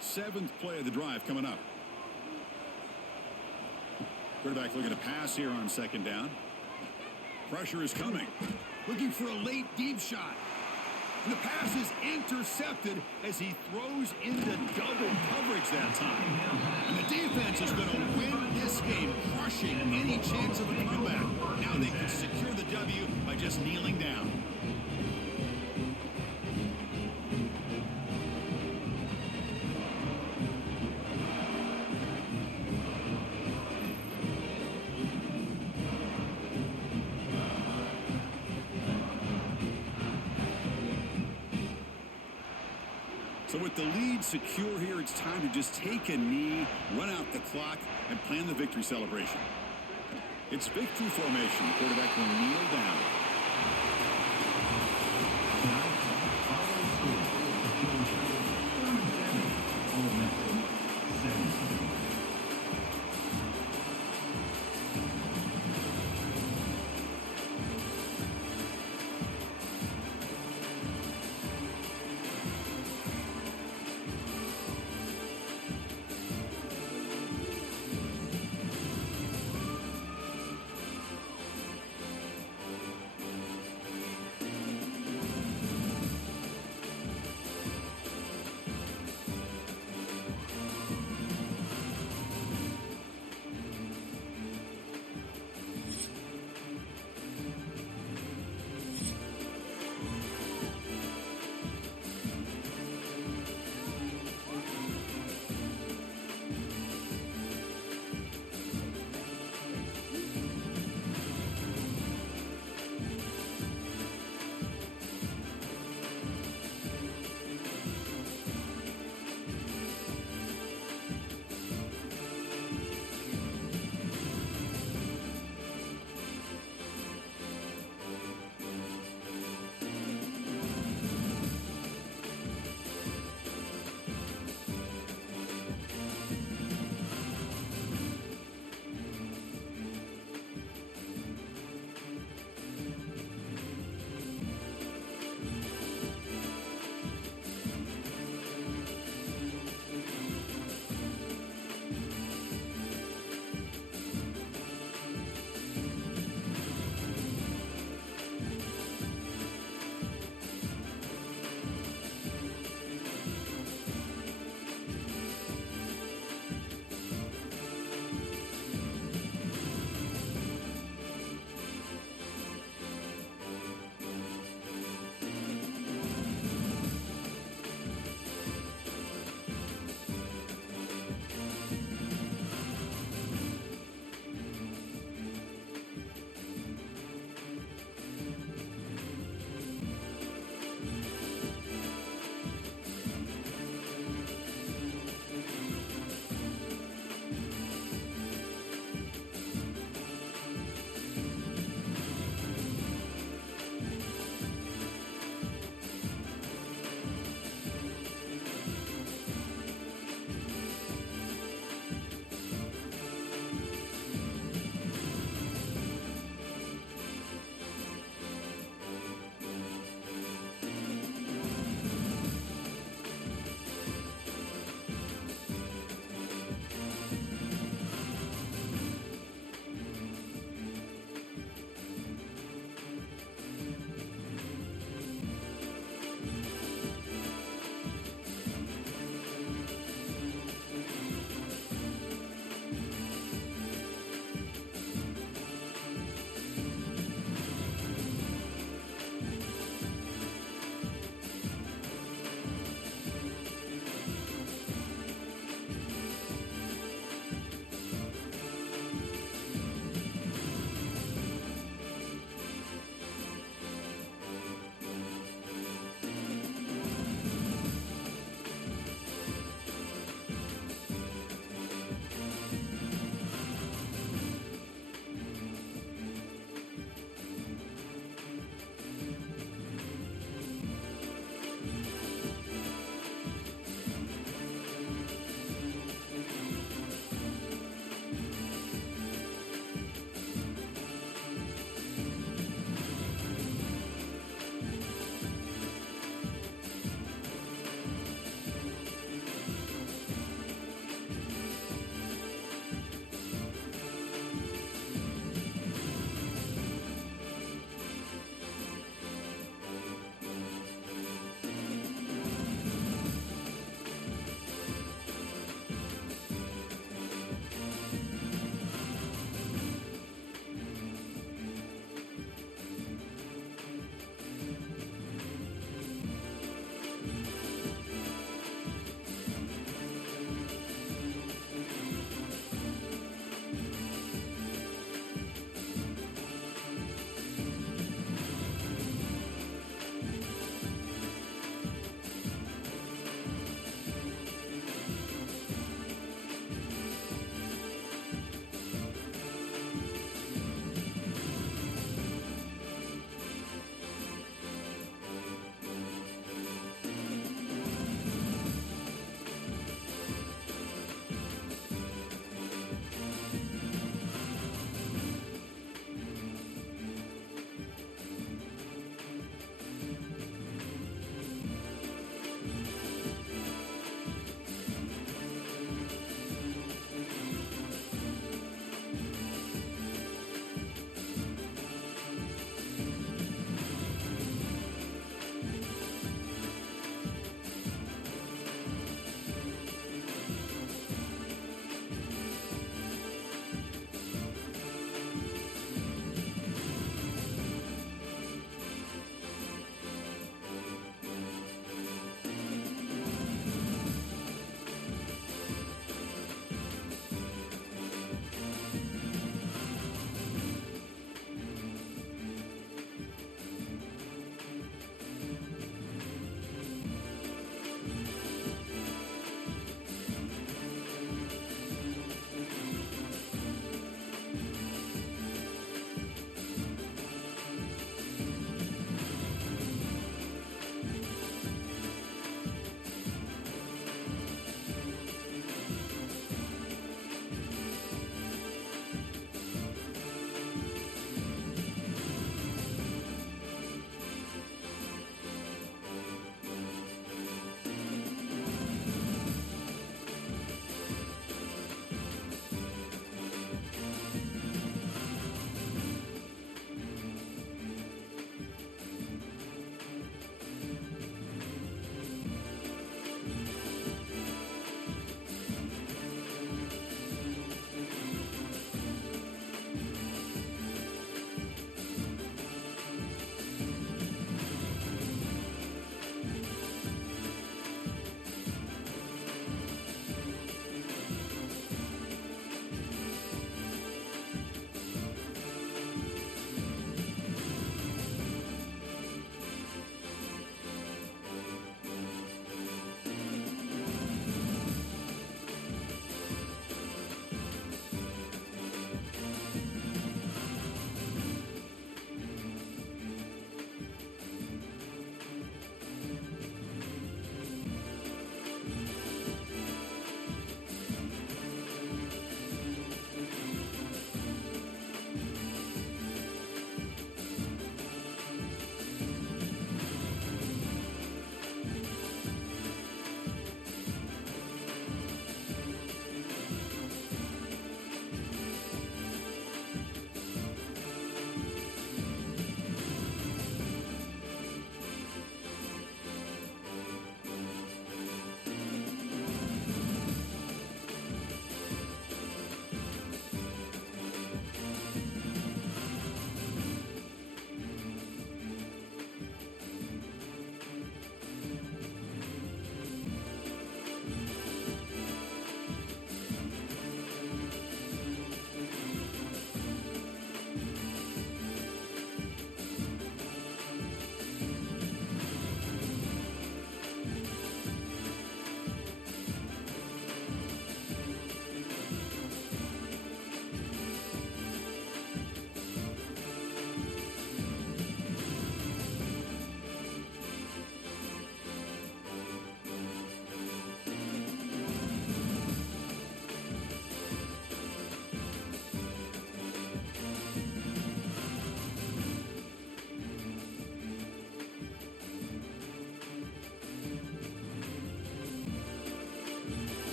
Seventh play of the drive coming up. Quarterback looking to pass here on second down. Pressure is coming. Looking for a late deep shot. And the pass is intercepted as he throws into double coverage that time. And the defense is going to win this game, crushing any chance of a comeback. Now they can secure the W by just kneeling down. So with the lead secure here, it's time to just take a knee, run out the clock, and plan the victory celebration. It's victory formation. Quarterback will kneel down.